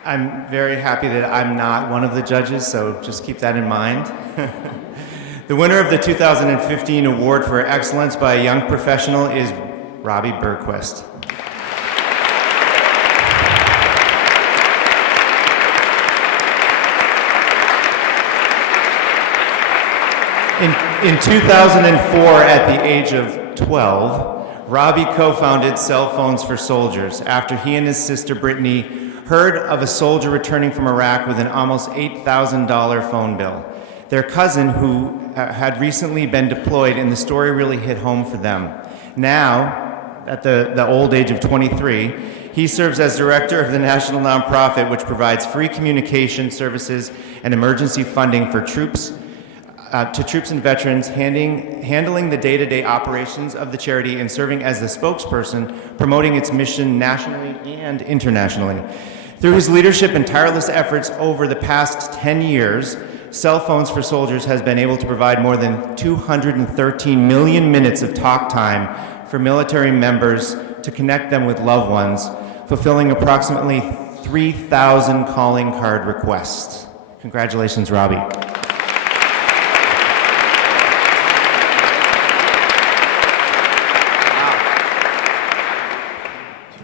I'm very happy that I'm not one of the judges, so just keep that in mind. The winner of the 2015 Award for Excellence by a Young Professional is Robbie Berquist. In 2004, at the age of 12, Robbie co-founded Cell Phones for Soldiers after he and his sister Brittany heard of a soldier returning from Iraq with an almost $8,000 phone bill. Their cousin, who had recently been deployed, and the story really hit home for them. Now, at the old age of 23, he serves as director of the national nonprofit, which provides free communication services and emergency funding for troops to troops and veterans, handling the day-to-day operations of the charity and serving as the spokesperson, promoting its mission nationally and internationally. Through his leadership and tireless efforts over the past 10 years, Cell Phones for Soldiers has been able to provide more than 213 million minutes of talk time for military members to connect them with loved ones, fulfilling approximately 3,000 calling card requests. Congratulations, Robbie.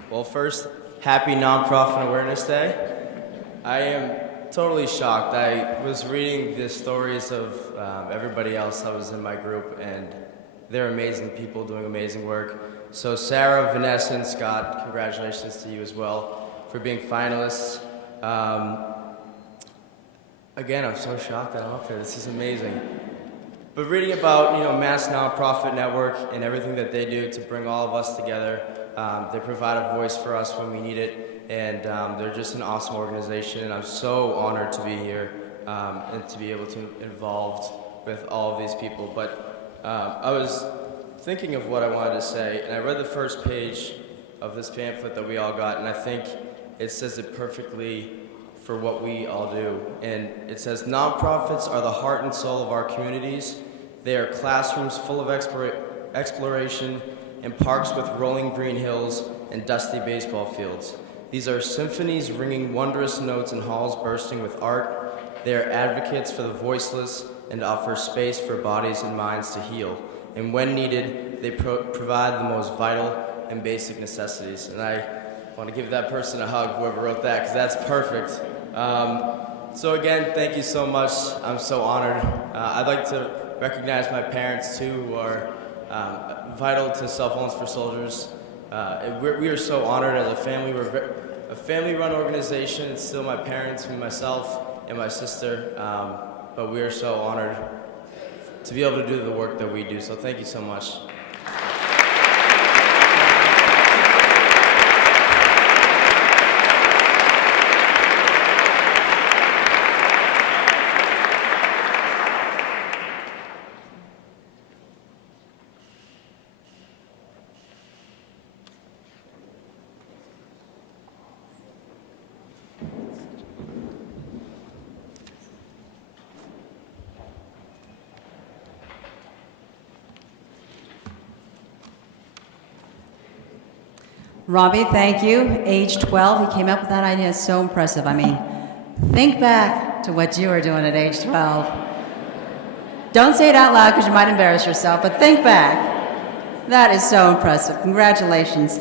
Well, first, happy Nonprofit Awareness Day. I am totally shocked. I was reading the stories of everybody else that was in my group, and they're amazing people doing amazing work. So Sarah, Vanessa, and Scott, congratulations to you as well for being finalists. Again, I'm so shocked that I'm up here. This is amazing. But reading about, Mass Nonprofit Network and everything that they do to bring all of us together, they provide a voice for us when we need it, and they're just an awesome organization, and I'm so honored to be here and to be able to be involved with all of these people. But I was thinking of what I wanted to say, and I read the first page of this pamphlet that we all got, and I think it says it perfectly for what we all do. And it says, nonprofits are the heart and soul of our communities. They are classrooms full of exploration and parks with rolling green hills and dusty baseball fields. These are symphonies ringing wondrous notes and halls bursting with art. They are advocates for the voiceless and offer space for bodies and minds to heal. And when needed, they provide the most vital and basic necessities. And I want to give that person a hug, whoever wrote that, because that's perfect. So again, thank you so much. I'm so honored. I'd like to recognize my parents too, who are vital to Cell Phones for Soldiers. We are so honored as a family. We're a family-run organization. It's still my parents, and myself, and my sister. But we are so honored to be able to do the work that we do. So thank you so much. Robbie, thank you. Age 12, he came up with that idea. It's so impressive. I mean, think back to what you were doing at age 12. Don't say it out loud because you might embarrass yourself, but think back. That is so impressive. Congratulations.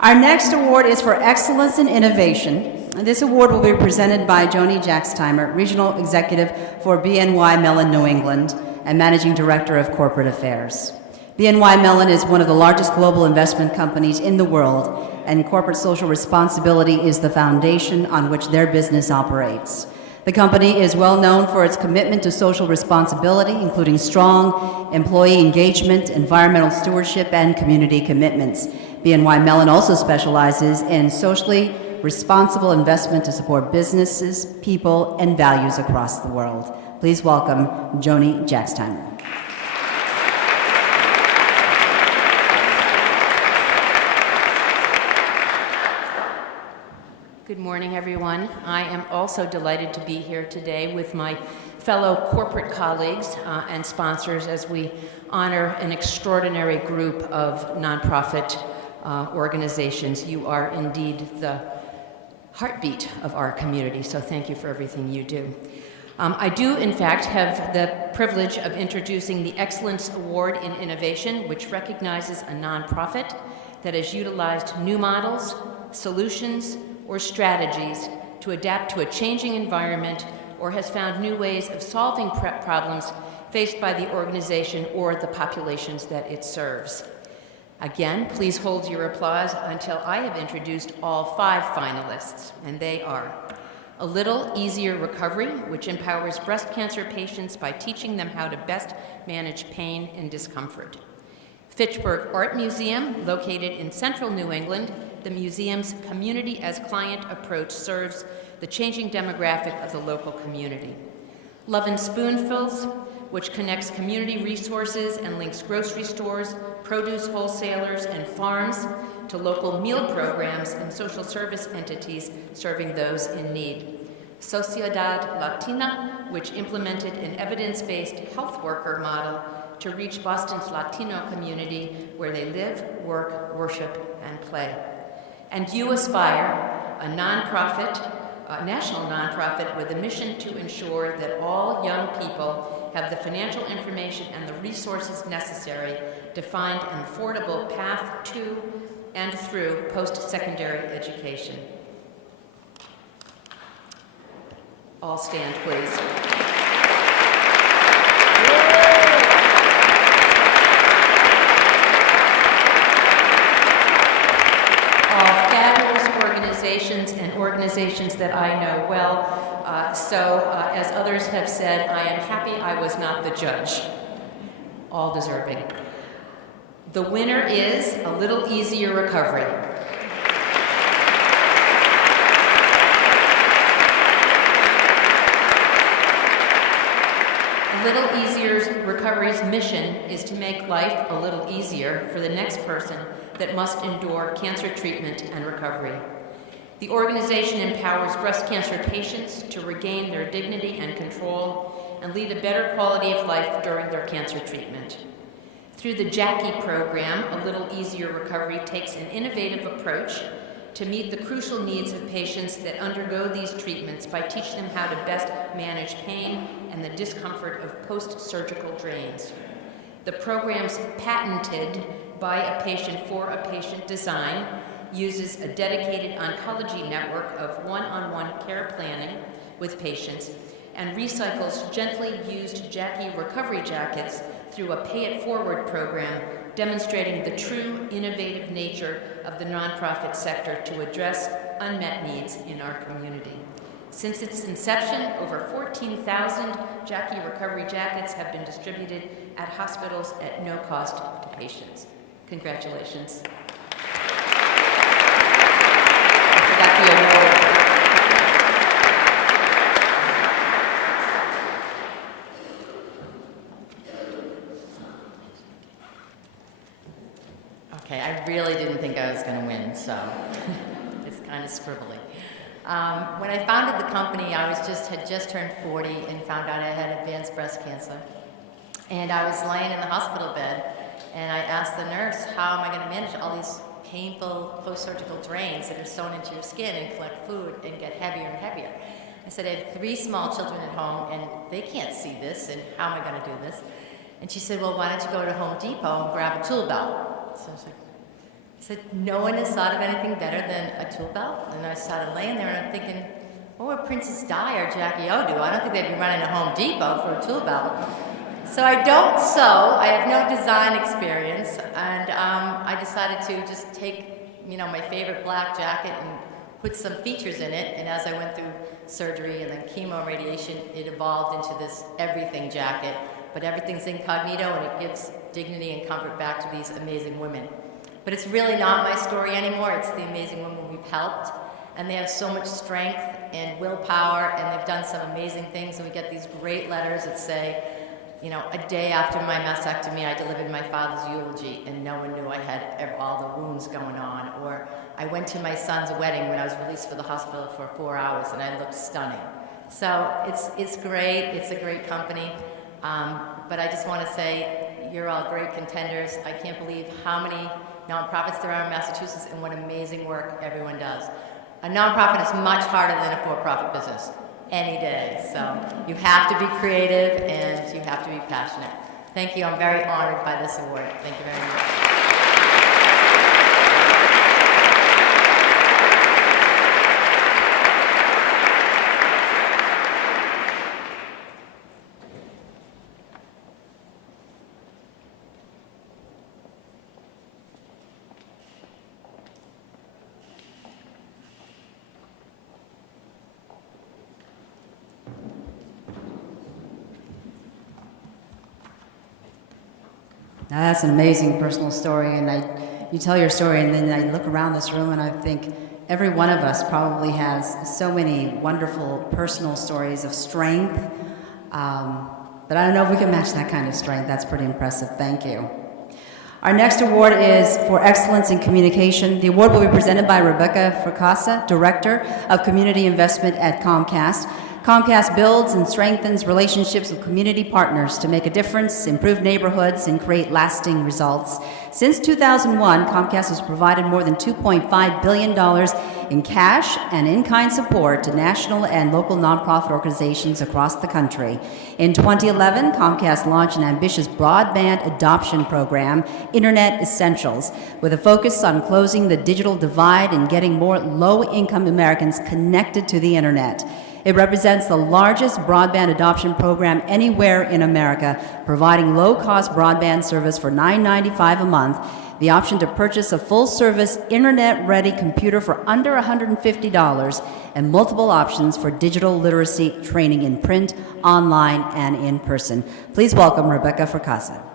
Our next award is for Excellence in Innovation. And this award will be presented by Joni Jackstimer, Regional Executive for BNY Mellon New England and Managing Director of Corporate Affairs. BNY Mellon is one of the largest global investment companies in the world, and corporate social responsibility is the foundation on which their business operates. The company is well known for its commitment to social responsibility, including strong employee engagement, environmental stewardship, and community commitments. BNY Mellon also specializes in socially responsible investment to support businesses, people, and values across the world. Please welcome Joni Jackstimer. Good morning, everyone. I am also delighted to be here today with my fellow corporate colleagues and sponsors as we honor an extraordinary group of nonprofit organizations. You are indeed the heartbeat of our community, so thank you for everything you do. I do, in fact, have the privilege of introducing the Excellence Award in Innovation, which recognizes a nonprofit that has utilized new models, solutions, or strategies to adapt to a changing environment or has found new ways of solving problems faced by the organization or the populations that it serves. Again, please hold your applause until I have introduced all 5 finalists, and they are A Little Easier Recovery, which empowers breast cancer patients by teaching them how to best manage pain and discomfort. Fitchburg Art Museum, located in central New England, the museum's community as client approach serves the changing demographic of the local community. Love and Spoonfuls, which connects community resources and links grocery stores, produce wholesalers, and farms to local meal programs and social service entities serving those in need. Sociedad Latina, which implemented an evidence-based health worker model to reach Boston's Latino community where they live, work, worship, and play. And You Aspire, a nonprofit, a national nonprofit with a mission to ensure that all young people have the financial information and the resources necessary to find an affordable path to and through post-secondary education. All stand, please. Organizations and organizations that I know well. As others have said, I am happy I was not the judge. All deserving. The winner is A Little Easier Recovery. A Little Easier Recovery's mission is to make life a little easier for the next person that must endure cancer treatment and recovery. The organization empowers breast cancer patients to regain their dignity and control and lead a better quality of life during their cancer treatment. Through the Jackie program, A Little Easier Recovery takes an innovative approach to meet the crucial needs of patients that undergo these treatments by teaching them how to best manage pain and the discomfort of post-surgical drains. The program's patented by a patient for a patient design uses a dedicated oncology network of one-on-one care planning with patients and recycles gently used Jackie recovery jackets through a pay-it-forward program demonstrating the true innovative nature of the nonprofit sector to address unmet needs in our community. Since its inception, over 14,000 Jackie recovery jackets have been distributed at hospitals at no cost to patients. Congratulations. Okay, I really didn't think I was going to win, so it's kind of scribbly. When I founded the company, I had just turned 40 and found out I had advanced breast cancer. And I was laying in the hospital bed, and I asked the nurse, how am I going to manage all these painful post-surgical drains that are sewn into your skin and collect food and get heavier and heavier? I said, I have 3 small children at home, and they can't see this, and how am I going to do this? And she said, well, why don't you go to Home Depot and grab a tool belt? So I was like, I said, no one has thought of anything better than a tool belt? And I started laying there, and I'm thinking, what would Princess Di or Jackie O do? I don't think they'd be running to Home Depot for a tool belt. So I don't sew, I have no design experience, and I decided to just take, my favorite black jacket and put some features in it, and as I went through surgery and then chemo and radiation, it evolved into this everything jacket, but everything's incognito and it gives dignity and comfort back to these amazing women. But it's really not my story anymore, it's the amazing women we've helped, and they have so much strength and willpower, and they've done some amazing things, and we get these great letters that say, a day after my mastectomy, I delivered my father's eulogy, and no one knew I had all the wounds going on. Or I went to my son's wedding when I was released from the hospital for 4 hours, and I looked stunning. So it's great. It's a great company. But I just want to say, you're all great contenders. I can't believe how many nonprofits there are in Massachusetts and what amazing work everyone does. A nonprofit is much harder than a for-profit business. Any day. So you have to be creative and you have to be passionate. Thank you. I'm very honored by this award. Thank you very much. Now, that's an amazing personal story, and you tell your story, and then I look around this room and I think every one of us probably has so many wonderful personal stories of strength, But I don't know if we can match that kind of strength. That's pretty impressive. Thank you. Our next award is for Excellence in Communication. The award will be presented by Rebecca Fracassa, Director of Community Investment at Comcast. Comcast builds and strengthens relationships with community partners to make a difference, improve neighborhoods, and create lasting results. Since 2001, Comcast has provided more than $2.5 billion in cash and in-kind support to national and local nonprofit organizations across the country. In 2011, Comcast launched an ambitious broadband adoption program, Internet Essentials, with a focus on closing the digital divide and getting more low-income Americans connected to the Internet. It represents the largest broadband adoption program anywhere in America, providing low-cost broadband service for $9.95 a month, the option to purchase a full-service, internet-ready computer for under $150, and multiple options for digital literacy training in print, online, and in person. Please welcome Rebecca Fracassa.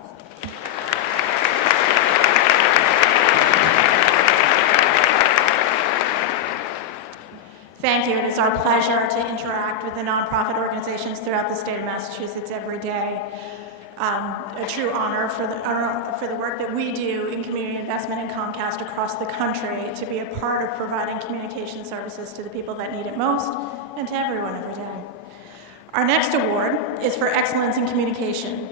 Thank you. It is our pleasure to interact with the nonprofit organizations throughout the state of Massachusetts every day. A true honor for the work that we do in community investment in Comcast across the country, to be a part of providing communication services to the people that need it most and to everyone every day. Our next award is for Excellence in Communication.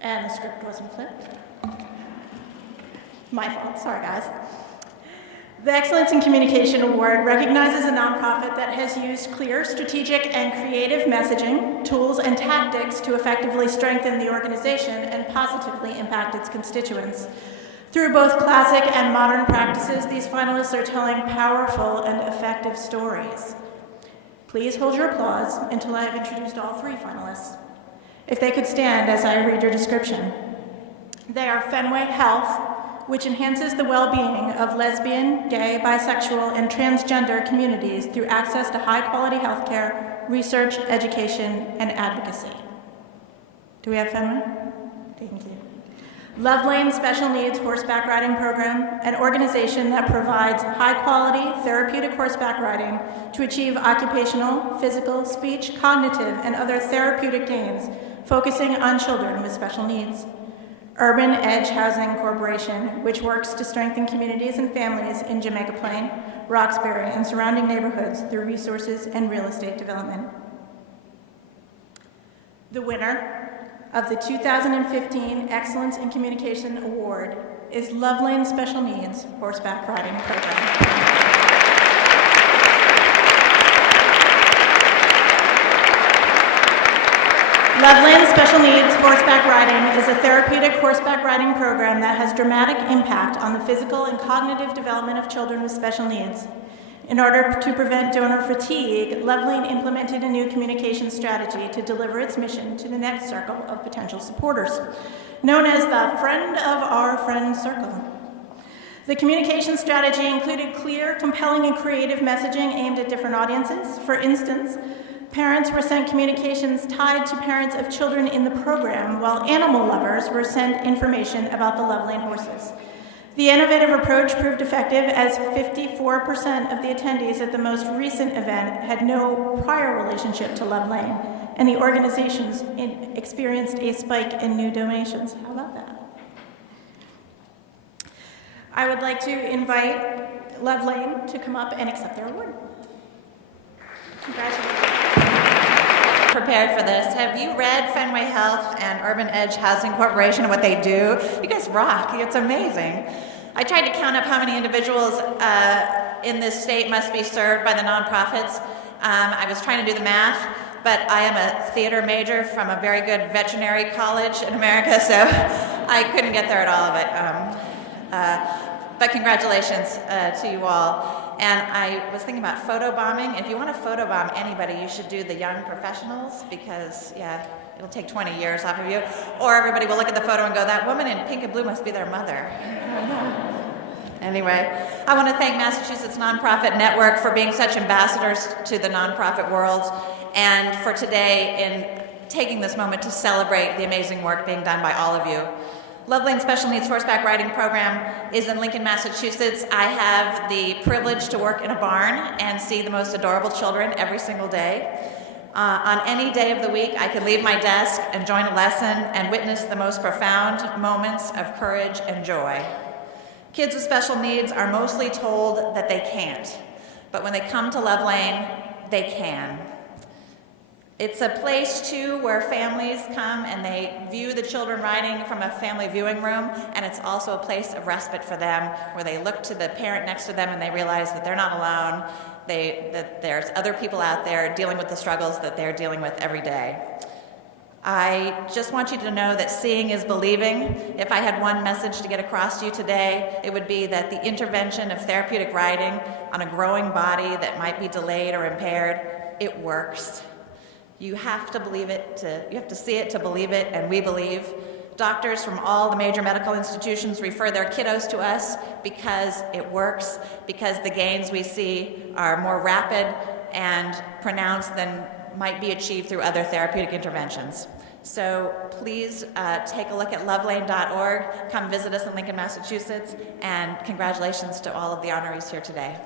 And the script wasn't flipped. My fault. Sorry, guys. The Excellence in Communication Award recognizes a nonprofit that has used clear, strategic, and creative messaging, tools, and tactics to effectively strengthen the organization and positively impact its constituents. Through both classic and modern practices, these finalists are telling powerful and effective stories. Please hold your applause until I have introduced all three finalists. If they could stand as I read your description. They are Fenway Health, which enhances the well-being of lesbian, gay, bisexual, and transgender communities through access to high-quality health care, research, education, and advocacy. Do we have Fenway? Thank you. Love Lane Special Needs Horseback Riding Program, an organization that provides high-quality therapeutic horseback riding to achieve occupational, physical, speech, cognitive, and other therapeutic gains, focusing on children with special needs. Urban Edge Housing Corporation, which works to strengthen communities and families in Jamaica Plain, Roxbury, and surrounding neighborhoods through resources and real estate development. The winner of the 2015 Excellence in Communication Award is Love Lane Special Needs Horseback Riding Program. Loveland Special Needs Horseback Riding is a therapeutic horseback riding program that has dramatic impact on the physical and cognitive development of children with special needs. In order to prevent donor fatigue, Loveland implemented a new communication strategy to deliver its mission to the next circle of potential supporters, known as the Friend of Our Friend Circle. The communication strategy included clear, compelling, and creative messaging aimed at different audiences. For instance, parents were sent communications tied to parents of children in the program, while animal lovers were sent information about the Love Lane horses. The innovative approach proved effective, as 54% of the attendees at the most recent event had no prior relationship to Love Lane, and the organizations experienced a spike in new donations. How about that? I would like to invite Love Lane to come up and accept their award. Congratulations. Prepared for this. Have you read Fenway Health and Urban Edge Housing Corporation and what they do? You guys rock. It's amazing. I tried to count up how many individuals in this state must be served by the nonprofits. I was trying to do the math, but I am a theater major from a very good veterinary college in America, so I couldn't get there at all of it. But congratulations to you all. And I was thinking about photobombing. If you want to photobomb anybody, you should do the young professionals, because, yeah, it'll take 20 years off of you. Or everybody will look at the photo and go, that woman in pink and blue must be their mother. Anyway, I want to thank Massachusetts Nonprofit Network for being such ambassadors to the nonprofit world, and for today in taking this moment to celebrate the amazing work being done by all of you. Loveland Special Needs Horseback Riding Program is in Lincoln, Massachusetts. I have the privilege to work in a barn and see the most adorable children every single day. On any day of the week, I can leave my desk and join a lesson and witness the most profound moments of courage and joy. Kids with special needs are mostly told that they can't, but when they come to Love Lane, they can. It's a place, too, where families come and they view the children riding from a family viewing room, and it's also a place of respite for them, where they look to the parent next to them and they realize that they're not alone, that there's other people out there dealing with the struggles that they're dealing with every day. I just want you to know that seeing is believing. If I had one message to get across to you today, it would be that the intervention of therapeutic riding on a growing body that might be delayed or impaired, it works. You have to believe it, you have to see it to believe it, and we believe. Doctors from all the major medical institutions refer their kiddos to us because it works, because the gains we see are more rapid and pronounced than might be achieved through other therapeutic interventions. So please take a look at lovelane.org, come visit us in Lincoln, Massachusetts, and congratulations to all of the honorees here today.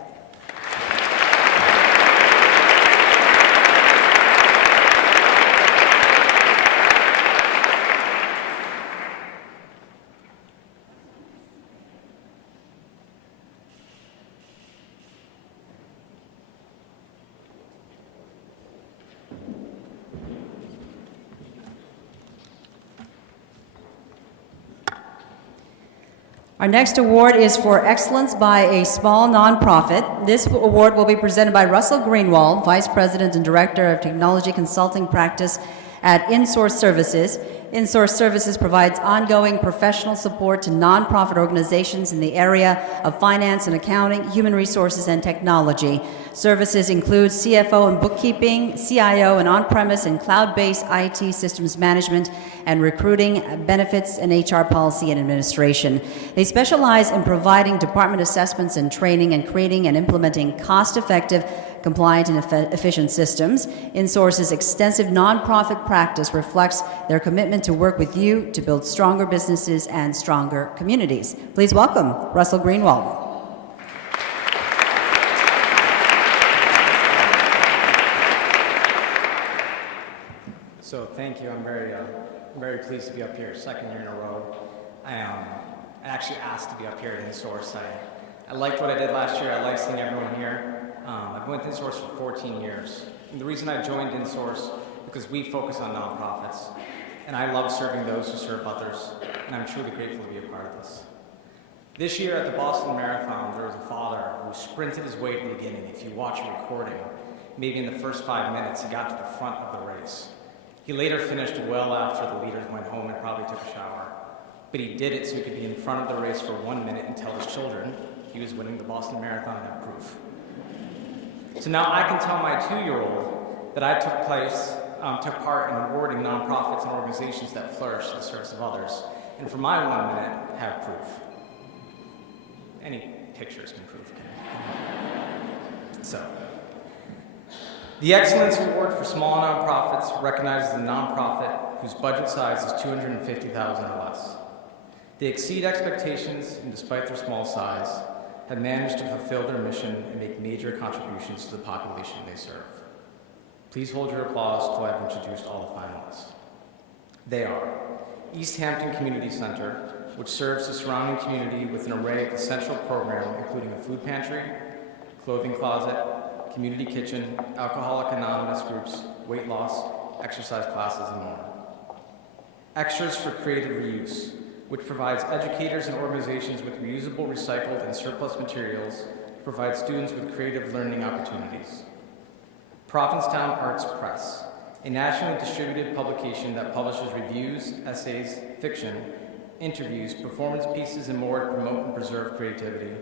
Our next award is for excellence by a small nonprofit. This award will be presented by Russell Greenwald, Vice President and Director of Technology Consulting Practice at InSource Services. InSource Services provides ongoing professional support to nonprofit organizations in the area of finance and accounting, human resources, and technology. Services include CFO and bookkeeping, CIO and on-premise and cloud-based IT systems management, and recruiting, benefits, and HR policy and administration. They specialize in providing department assessments and training and creating and implementing cost-effective, compliant, and efficient systems. InSource's extensive nonprofit practice reflects their commitment to work with you to build stronger businesses and stronger communities. Please welcome Russell Greenwald. So thank you. I'm very pleased to be up here, second year in a row. I actually asked to be up here at InSource. I liked what I did last year. I like seeing everyone here. I've been with InSource for 14 years. And the reason I joined InSource because we focus on nonprofits, and I love serving those who serve others, and I'm truly grateful to be a part of this. This year at the Boston Marathon, there was a father who sprinted his way to the beginning. If you watch a recording, maybe in the first 5 minutes, he got to the front of the race. He later finished well after the leaders went home and probably took a shower. But he did it so he could be in front of the race for 1 minute and tell his children he was winning the Boston Marathon and have proof. So now I can tell my 2-year-old that I took part in awarding nonprofits and organizations that flourish in the service of others, and for my 1 minute, have proof. Any pictures can prove. So, the Excellence Award for Small Nonprofits recognizes a nonprofit whose budget size is $250,000 or less. They exceed expectations, and despite their small size, have managed to fulfill their mission and make major contributions to the population they serve. Please hold your applause till I've introduced all the finalists. They are East Hampton Community Center, which serves the surrounding community with an array of essential programs, including a food pantry, clothing closet, community kitchen, Alcoholic Anonymous groups, weight loss, exercise classes, and more. Extras for Creative Reuse, which provides educators and organizations with reusable, recycled, and surplus materials to provide students with creative learning opportunities. Provincetown Arts Press, a nationally distributed publication that publishes reviews, essays, fiction, interviews, performance pieces, and more to promote and preserve creativity.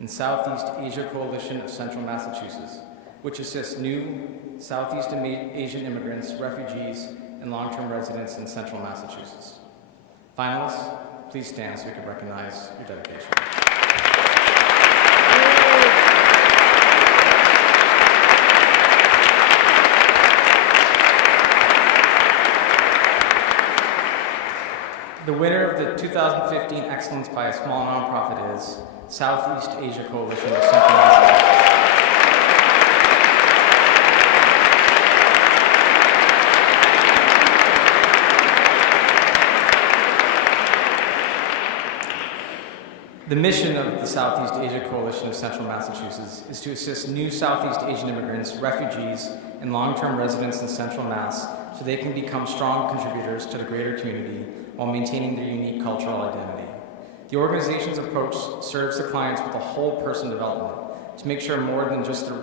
And Southeast Asia Coalition of Central Massachusetts, which assists new Southeast Asian immigrants, refugees, and long-term residents in Central Massachusetts. Finalists, please stand so we can recognize your dedication. The winner of the 2015 Excellence by a Small Nonprofit is Southeast Asia Coalition of Central Massachusetts. The mission of the Southeast Asia Coalition of Central Massachusetts is to assist new Southeast Asian immigrants, refugees, and long-term residents in Central Mass so they can become strong contributors to the greater community while maintaining their unique cultural identity. The organization's approach serves the clients with a whole person development to make sure more than just their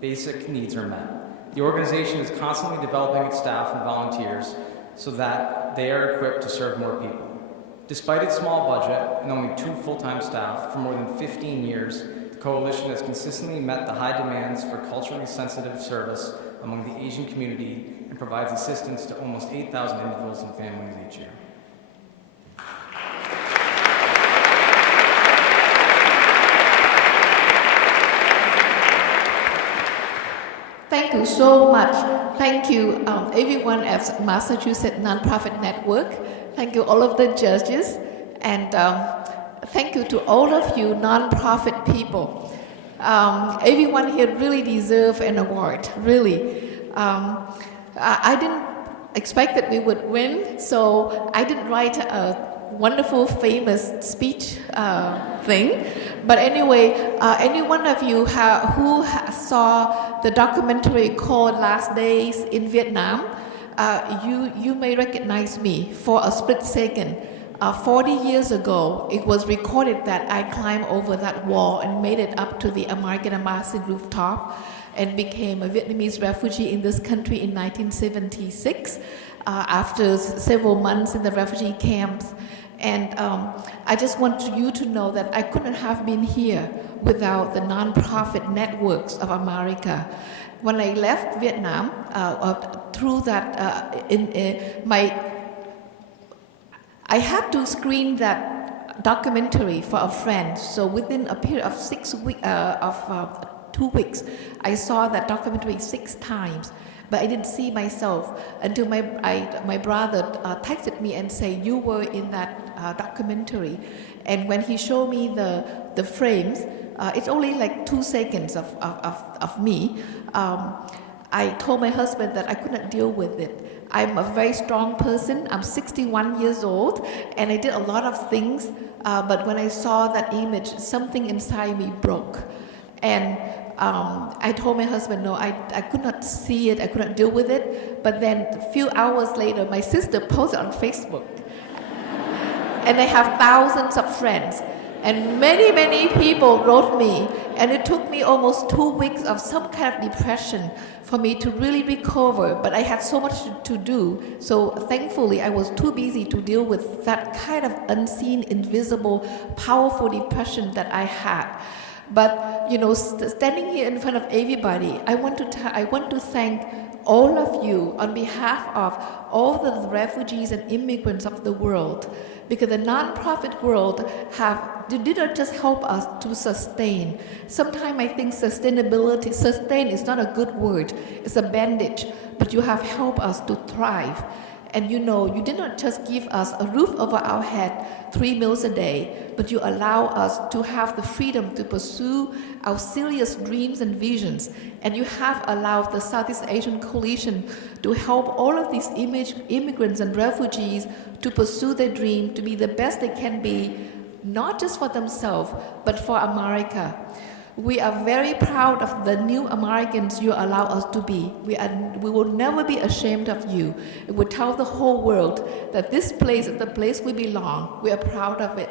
basic needs are met. The organization is constantly developing its staff and volunteers so that they are equipped to serve more people. Despite its small budget and only 2 full-time staff for more than 15 years, the Coalition has consistently met the high demands for culturally sensitive service among the Asian community and provides assistance to almost 8,000 individuals and families each year. Thank you so much. Thank you, everyone at Massachusetts Nonprofit Network. Thank you, all of the judges. And thank you to all of you nonprofit people. Everyone here really deserves an award, really. I didn't expect that we would win, so I didn't write a wonderful, famous speech thing. But anyway, any one of you who saw the documentary called Last Days in Vietnam, you may recognize me for a split second. 40 years ago, it was recorded that I climbed over that wall and made it up to the American Embassy rooftop and became a Vietnamese refugee in this country in 1976 after several months in the refugee camps. And I just want you to know that I couldn't have been here without the nonprofit networks of America. When I left Vietnam, through that, I had to screen that documentary for a friend. So within a period of 2 weeks, I saw that documentary 6 times. But I didn't see myself until my brother texted me and said, "You were in that documentary." And when he showed me the frames, it's only like 2 seconds of me. I told my husband that I couldn't deal with it. I'm a very strong person. I'm 61 years old, and I did a lot of things. But when I saw that image, something inside me broke. And I told my husband, no, I could not see it, I couldn't deal with it. But then a few hours later, my sister posted on Facebook. And I have thousands of friends. And many, many people wrote me. And it took me almost 2 weeks of some kind of depression for me to really recover. But I had so much to do. So thankfully, I was too busy to deal with that kind of unseen, invisible, powerful depression that I had. But, you know, standing here in front of everybody, I want to thank all of you on behalf of all the refugees and immigrants of the world, because the nonprofit world did not just help us to sustain. Sometimes I think sustain is not a good word, it's a bandage, but you have helped us to thrive. And you know, you did not just give us a roof over our head, 3 meals a day, but you allow us to have the freedom to pursue our serious dreams and visions. And you have allowed the Southeast Asian Coalition to help all of these immigrants and refugees to pursue their dream, to be the best they can be, not just for themselves, but for America. We are very proud of the new Americans you allow us to be. We will never be ashamed of you. We will tell the whole world that this place is the place we belong. We are proud of it.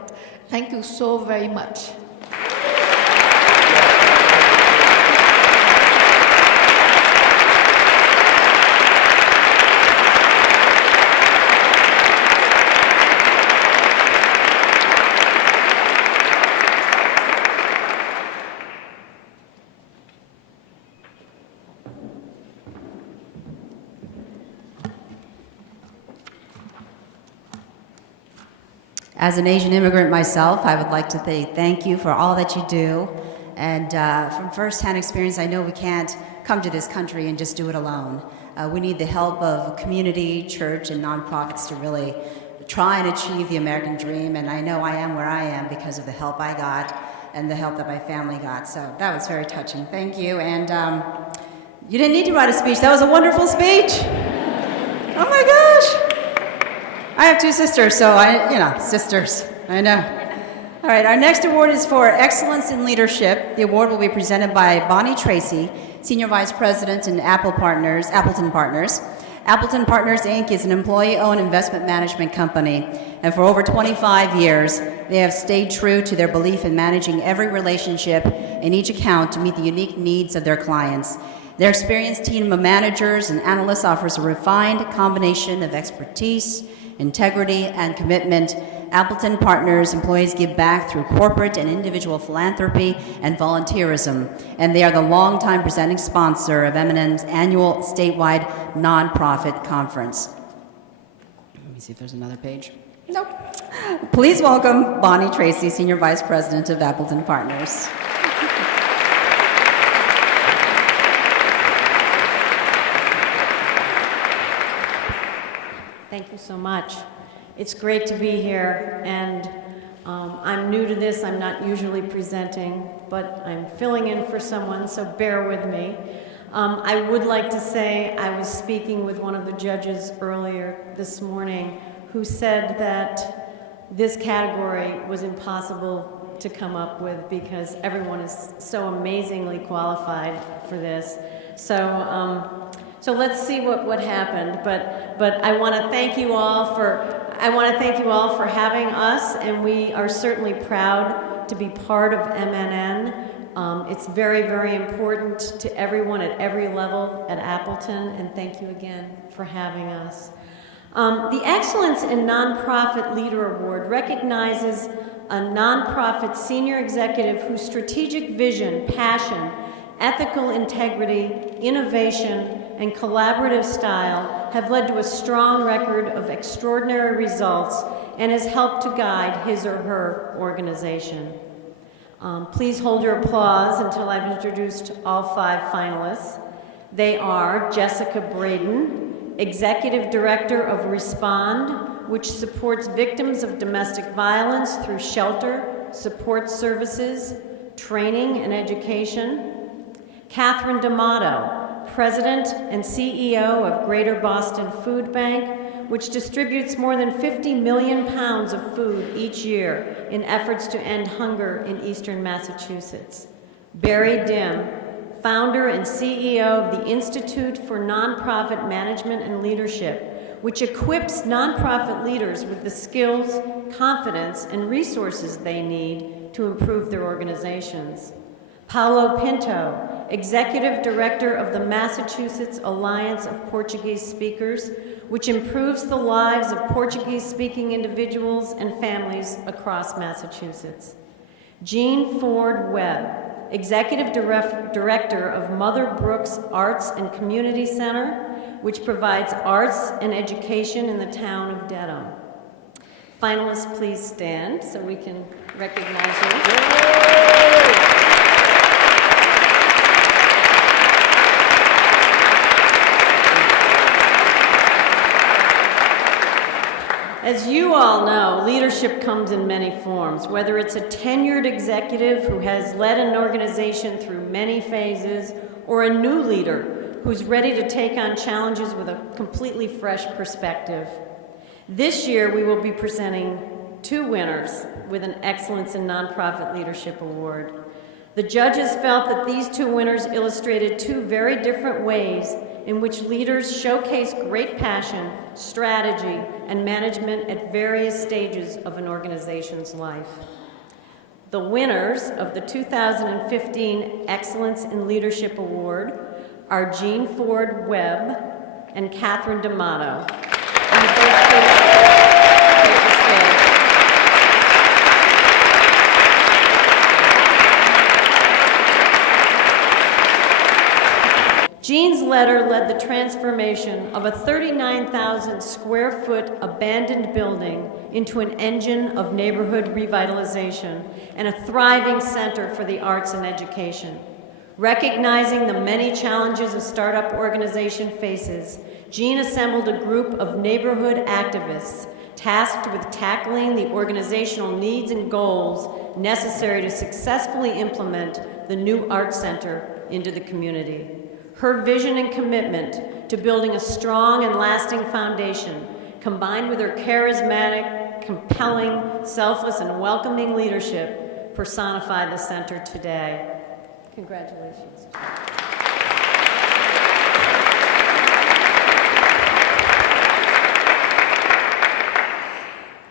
Thank you so very much. As an Asian immigrant myself, I would like to say thank you for all that you do. And from firsthand experience, I know we can't come to this country and just do it alone. We need the help of community, church, and nonprofits to really try and achieve the American dream. And I know I am where I am because of the help I got and the help that my family got. So that was very touching. Thank you. And you didn't need to write a speech. That was a wonderful speech. Oh my gosh. I have 2 sisters, so sisters, I know. All right, our next award is for Excellence in Leadership. The award will be presented by Bonnie Tracy, Senior Vice President in Appleton Partners. Appleton Partners, Inc. is an employee-owned investment management company, and for over 25 years, they have stayed true to their belief in managing every relationship in each account to meet the unique needs of their clients. Their experienced team of managers and analysts offers a refined combination of expertise, integrity, and commitment. Appleton Partners employees give back through corporate and individual philanthropy and volunteerism, and they are the longtime presenting sponsor of MNN's annual statewide nonprofit conference. Let me see if there's another page. Nope. Please welcome Bonnie Tracy, Senior Vice President of Appleton Partners. Thank you so much. It's great to be here, and I'm new to this. I'm not usually presenting, but I'm filling in for someone, so bear with me. I would like to say I was speaking with one of the judges earlier this morning who said that this category was impossible to come up with because everyone is so amazingly qualified for this. So let's see what happened. But I want to thank you all for having us, and we are certainly proud to be part of MNN. It's very, very important to everyone at every level at Appleton, and thank you again for having us. The Excellence in Nonprofit Leader Award recognizes a nonprofit senior executive whose strategic vision, passion, ethical integrity, innovation, and collaborative style have led to a strong record of extraordinary results and has helped to guide his or her organization. Please hold your applause until I've introduced all 5 finalists. They are Jessica Braden, Executive Director of Respond, which supports victims of domestic violence through shelter, support services, training, and education. Catherine D'Amato, President and CEO of Greater Boston Food Bank, which distributes more than 50 million pounds of food each year in efforts to end hunger in eastern Massachusetts. Barry Dim, founder and CEO of the Institute for Nonprofit Management and Leadership, which equips nonprofit leaders with the skills, confidence, and resources they need to improve their organizations. Paulo Pinto, Executive Director of the Massachusetts Alliance of Portuguese Speakers, which improves the lives of Portuguese-speaking individuals and families across Massachusetts. Jean Ford Webb, Executive Director of Mother Brooks Arts and Community Center, which provides arts and education in the town of Dedham. Finalists, please stand so we can recognize you. As you all know, leadership comes in many forms, whether it's a tenured executive who has led an organization through many phases, or a new leader who's ready to take on challenges with a completely fresh perspective. This year, we will be presenting 2 winners with an Excellence in Nonprofit Leadership Award. The judges felt that these 2 winners illustrated 2 very different ways in which leaders showcase great passion, strategy, and management at various stages of an organization's life. The winners of the 2015 Excellence in Leadership Award are Jean Ford Webb and Catherine D'Amato. Jean's letter led the transformation of a 39,000 square foot abandoned building into an engine of neighborhood revitalization and a thriving center for the arts and education. Recognizing the many challenges a startup organization faces, Jean assembled a group of neighborhood activists tasked with tackling the organizational needs and goals necessary to successfully implement the new Arts Center into the community. Her vision and commitment to building a strong and lasting foundation combined with her charismatic, compelling, selfless, and welcoming leadership, personify the center today. Congratulations.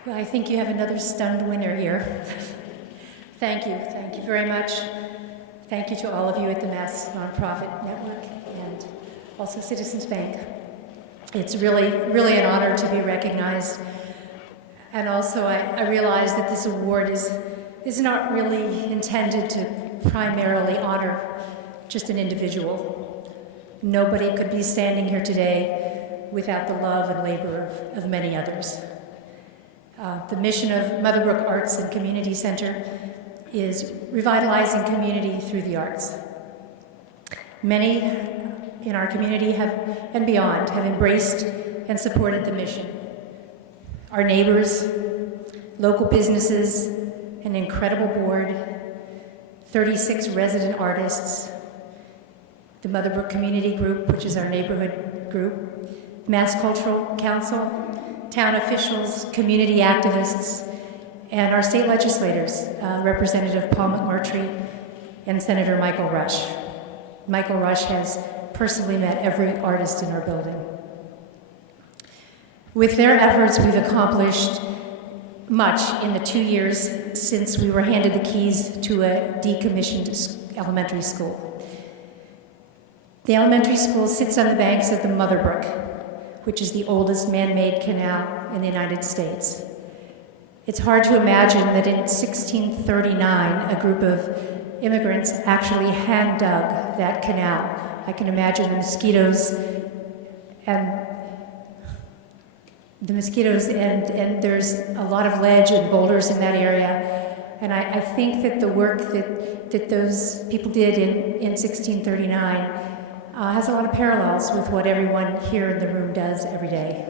Well, I think you have another stunned winner here. Thank you very much. Thank you to all of you at the Mass Nonprofit Network and also Citizens Bank. It's really an honor to be recognized. And also I realize that this award is not really intended to primarily honor just an individual. Nobody could be standing here today without the love and labor of many others. The mission of Motherbrook Arts and Community Center is revitalizing community through the arts. Many in our community and beyond have embraced and supported the mission. Our neighbors, local businesses, an incredible board, 36 resident artists, the Motherbrook Community Group, which is our neighborhood group, Mass Cultural Council, town officials, community activists, and our state legislators, Representative Paul McMurtry and Senator Michael Rush. Michael Rush has personally met every artist in our building. With their efforts, we've accomplished much in the 2 years since we were handed the keys to a decommissioned elementary school. The elementary school sits on the banks of the Motherbrook, which is the oldest man-made canal in the United States. It's hard to imagine that in 1639, a group of immigrants actually hand-dug that canal. I can imagine the mosquitoes and there's a lot of ledge and boulders in that area. And I think that the work that those people did in 1639 has a lot of parallels with what everyone here in the room does every day.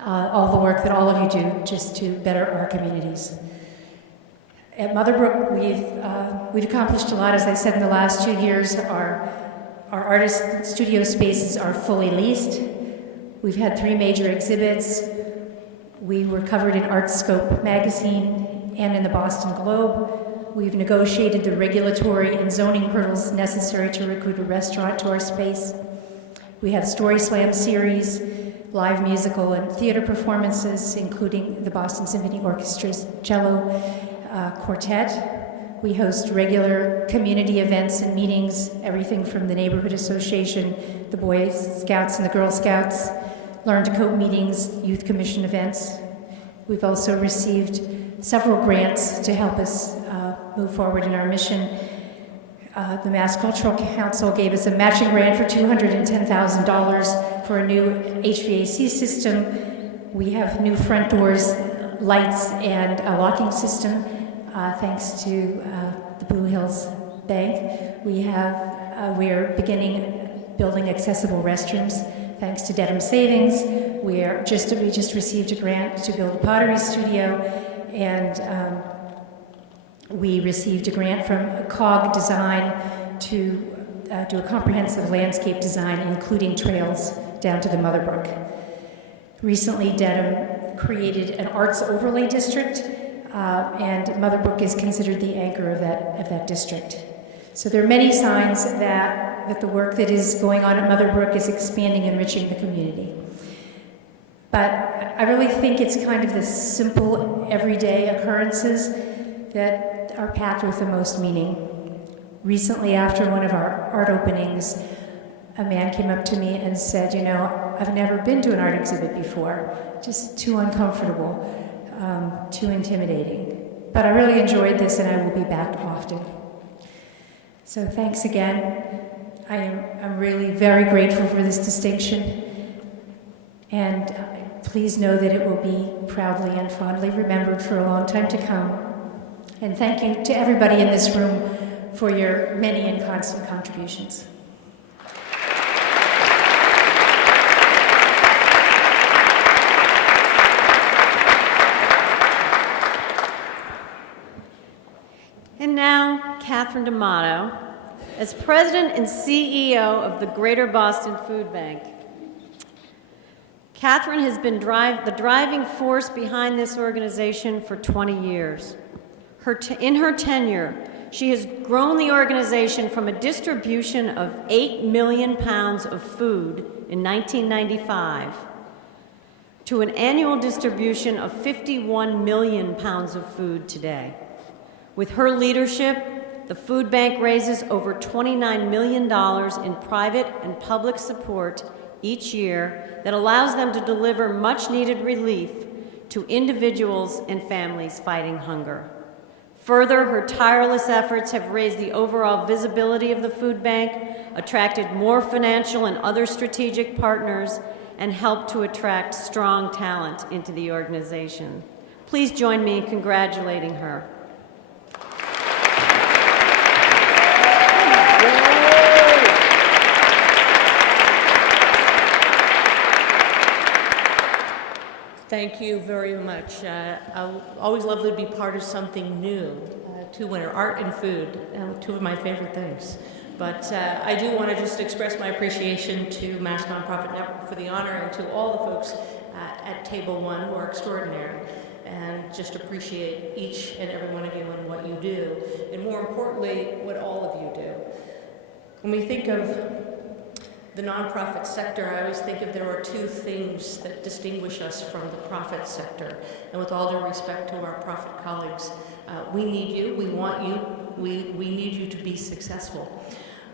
All the work that all of you do just to better our communities. At Motherbrook, we've accomplished a lot. As I said, in the last 2 years, our artist studio spaces are fully leased. We've had 3 major exhibits. We were covered in Artscope magazine and in the Boston Globe. We've negotiated the regulatory and zoning hurdles necessary to recruit a restaurant to our space. We have Story Slam series, live musical and theater performances, including the Boston Symphony Orchestra's cello quartet. We host regular community events and meetings, everything from the neighborhood association, the Boy Scouts and the Girl Scouts, Learn to Cope meetings, youth commission events. We've also received several grants to help us move forward in our mission. The Mass Cultural Council gave us a matching grant for $210,000 for a new HVAC system. We have new front doors, lights, and a locking system, thanks to the Blue Hills Bank. We're beginning building accessible restrooms, thanks to Dedham Savings. We just received a grant to build a pottery studio, and we received a grant from COG Design to do a comprehensive landscape design, including trails down to the Motherbrook. Recently, Dedham created an arts overlay district, and Motherbrook is considered the anchor of that district. So there are many signs that the work that is going on at Motherbrook is expanding and enriching the community. But I really think it's kind of the simple, everyday occurrences that are packed with the most meaning. Recently, after one of our art openings, a man came up to me and said, "You know, I've never been to an art exhibit before, just too uncomfortable, too intimidating. But I really enjoyed this and I will be back often." So thanks again. I'm really very grateful for this distinction. And please know that it will be proudly and fondly remembered for a long time to come. And thank you to everybody in this room for your many and constant contributions. And now, Catherine D'Amato, as President and CEO of the Greater Boston Food Bank. Catherine has been the driving force behind this organization for 20 years. In her tenure, she has grown the organization from a distribution of 8 million pounds of food in 1995 to an annual distribution of 51 million pounds of food today. With her leadership, the food bank raises over $29 million in private and public support each year that allows them to deliver much-needed relief to individuals and families fighting hunger. Further, her tireless efforts have raised the overall visibility of the food bank, attracted more financial and other strategic partners, and helped to attract strong talent into the organization. Please join me in congratulating her. Thank you very much. I always love to be part of something new. Two winter, art and food, two of my favorite things. But I do want to just express my appreciation to Mass Nonprofit Network for the honor, and to all the folks at Table One who are extraordinary, and just appreciate each and every one of you and what you do, and more importantly, what all of you do. When we think of the nonprofit sector, I always think there are two things that distinguish us from the profit sector. And with all due respect to our profit colleagues, we need you, we want you, we need you to be successful.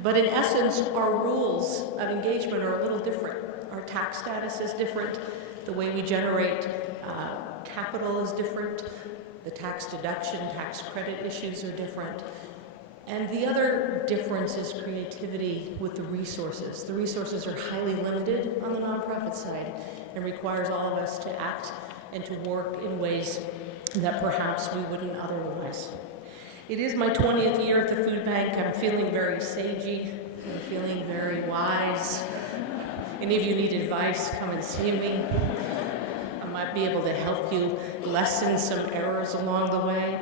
But in essence, our rules of engagement are a little different. Our tax status is different. The way we generate capital is different. The tax deduction, tax credit issues are different. And the other difference is creativity with the resources. The resources are highly limited on the nonprofit side and requires all of us to act and to work in ways that perhaps we wouldn't otherwise. It is my 20th year at the food bank. I'm feeling very sagey. I'm feeling very wise. Any of you need advice, come and see me. I might be able to help you lessen some errors along the way.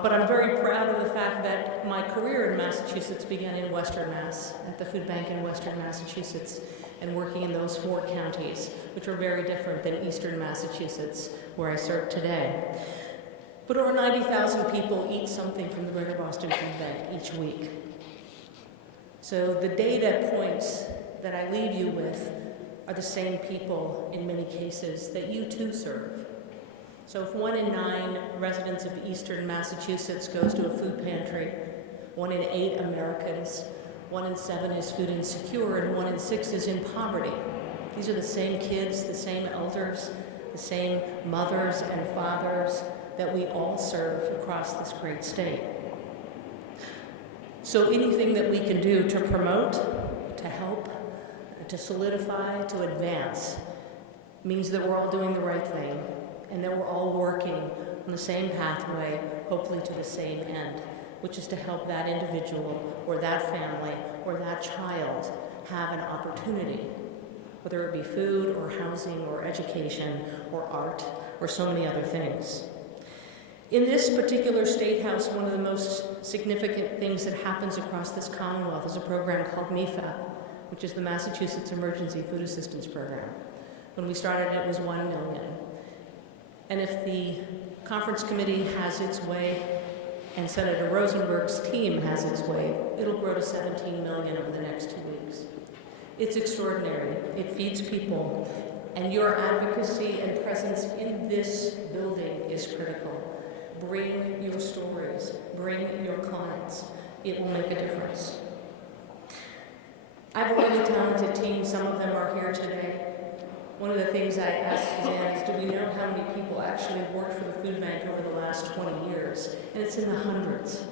But I'm very proud of the fact that my career in Massachusetts began in Western Mass, at the food bank in Western Massachusetts, and working in those 4 counties, which are very different than Eastern Massachusetts, where I serve today. But over 90,000 people eat something from the Greater Boston Food Bank each week. So the data points that I leave you with are the same people in many cases that you too serve. So if 1 in 9 residents of Eastern Massachusetts goes to a food pantry, 1 in 8 Americans, 1 in 7 is food insecure, and 1 in 6 is in poverty. These are the same kids, the same elders, the same mothers and fathers that we all serve across this great state. So anything that we can do to promote, to help, to solidify, to advance, means that we're all doing the right thing, and that we're all working on the same pathway, hopefully to the same end, which is to help that individual or that family or that child have an opportunity, whether it be food or housing or education or art or so many other things. In this particular State House, one of the most significant things that happens across this Commonwealth is a program called MIFA, which is the Massachusetts Emergency Food Assistance Program. When we started, it was $1 million. And if the conference committee has its way and Senator Rosenberg's team has its way, it'll grow to $17 million over the next 2 weeks. It's extraordinary. It feeds people. And your advocacy and presence in this building is critical. Bring your stories. Bring your clients. It will make a difference. I have a really talented team. Some of them are here today. One of the things I asked Suzanne is, do we know how many people actually worked for the food bank over the last 20 years? And it's in the hundreds.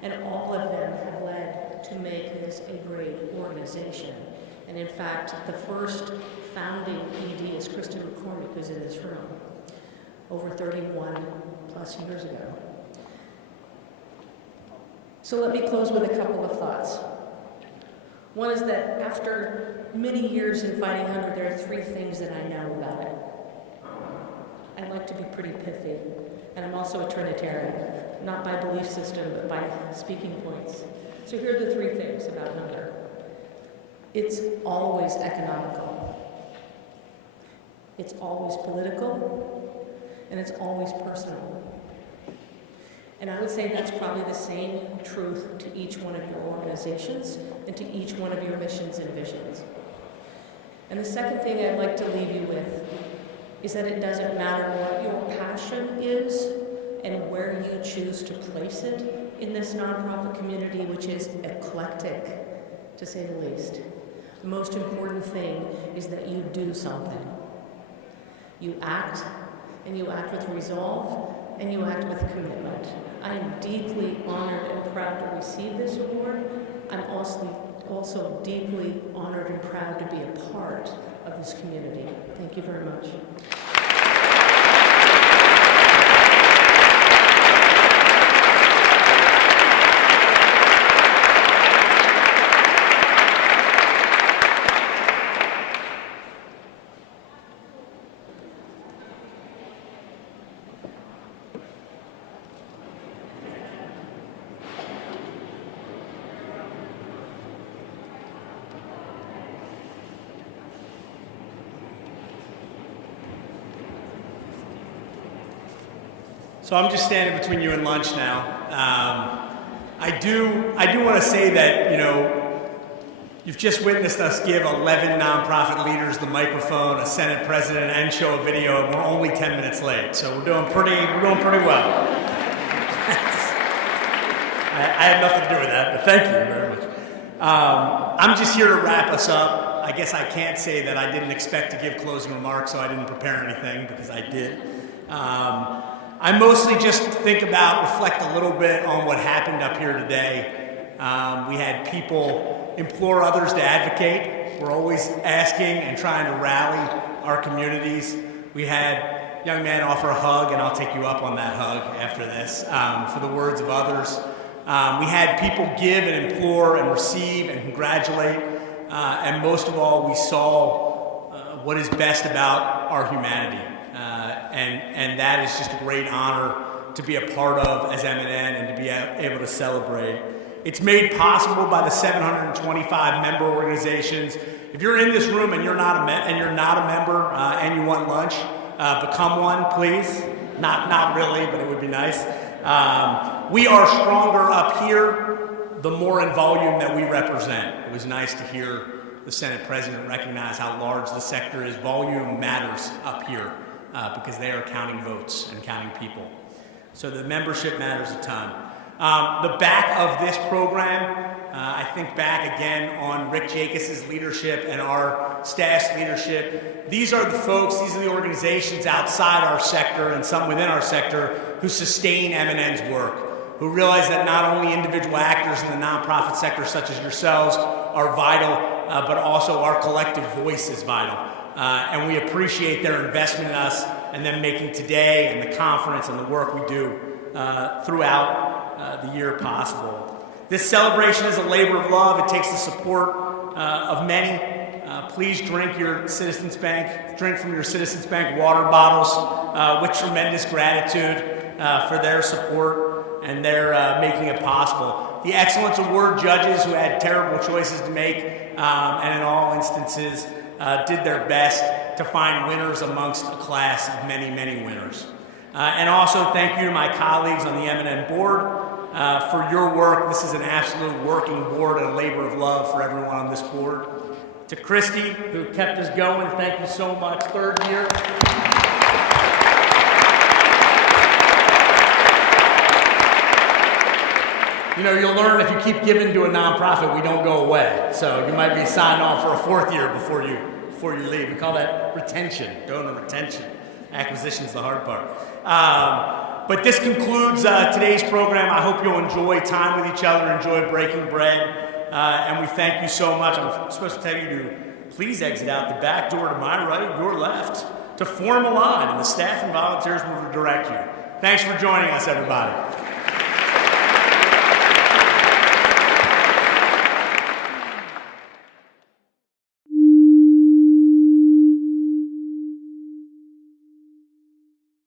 And all of them have led to make this a great organization. And in fact, the first founding ED is Kristen McCormick, who's in this room, over 31 plus years ago. So let me close with a couple of thoughts. One is that after many years in fighting hunger, there are 3 things that I know about it. I like to be pretty pithy, and I'm also a Trinitarian, not by belief system, but by speaking points. So here are the 3 things about hunger. It's always economical. It's always political, and it's always personal. And I would say that's probably the same truth to each one of your organizations and to each one of your missions and visions. And the second thing I'd like to leave you with is that it doesn't matter what your passion is and where you choose to place it in this nonprofit community, which is eclectic, to say the least. The most important thing is that you do something. You act, and you act with resolve, and you act with commitment. I am deeply honored and proud to receive this award. I'm also deeply honored and proud to be a part of this community. Thank you very much. So I'm just standing between you and lunch now. I do want to say that, you've just witnessed us give 11 nonprofit leaders the microphone, a Senate president, and show a video, and we're only 10 minutes late. So we're doing pretty well. I had nothing to do with that, but thank you very much. I'm just here to wrap us up. I guess I can't say that I didn't expect to give closing remarks, so I didn't prepare anything, because I did. I mostly just reflect a little bit on what happened up here today. We had people implore others to advocate. We're always asking and trying to rally our communities. We had a young man offer a hug, and I'll take you up on that hug after this, for the words of others. We had people give and implore and receive and congratulate. And most of all, we saw what is best about our humanity. And that is just a great honor to be a part of as MNN and to be able to celebrate. It's made possible by the 725 member organizations. If you're in this room and you're not a member and you want lunch, become one, please. Not really, but it would be nice. We are stronger up here the more in volume that we represent. It was nice to hear the Senate President recognize how large the sector is. Volume matters up here. Because they are counting votes and counting people. So the membership matters a ton. The back of this program, I think back again on Rick Jacobs' leadership and our staff's leadership. These are the folks, these are the organizations outside our sector and some within our sector who sustain MNN's work, who realize that not only individual actors in the nonprofit sector such as yourselves are vital, but also our collective voice is vital. And we appreciate their investment in us and them making today and the conference and the work we do throughout the year possible. This celebration is a labor of love. It takes the support of many. Please drink from your Citizens Bank water bottles with tremendous gratitude for their support and their making it possible. The Excellence Award judges who had terrible choices to make and in all instances did their best to find winners amongst a class of many, many winners. And also thank you to my colleagues on the MNN board for your work. This is an absolute working board and a labor of love for everyone on this board. To Christy, who kept us going, thank you so much. Third year. You'll learn if you keep giving to a nonprofit, we don't go away. So you might be signed on for a fourth year before you leave. We call that retention, donor retention. Acquisition's the hard part. But this concludes today's program. I hope you'll enjoy time with each other, enjoy breaking bread, and we thank you so much. I'm supposed to tell you to please exit out the back door to my right, your left, to form a line, and the staff and volunteers will direct you. Thanks for joining us, everybody.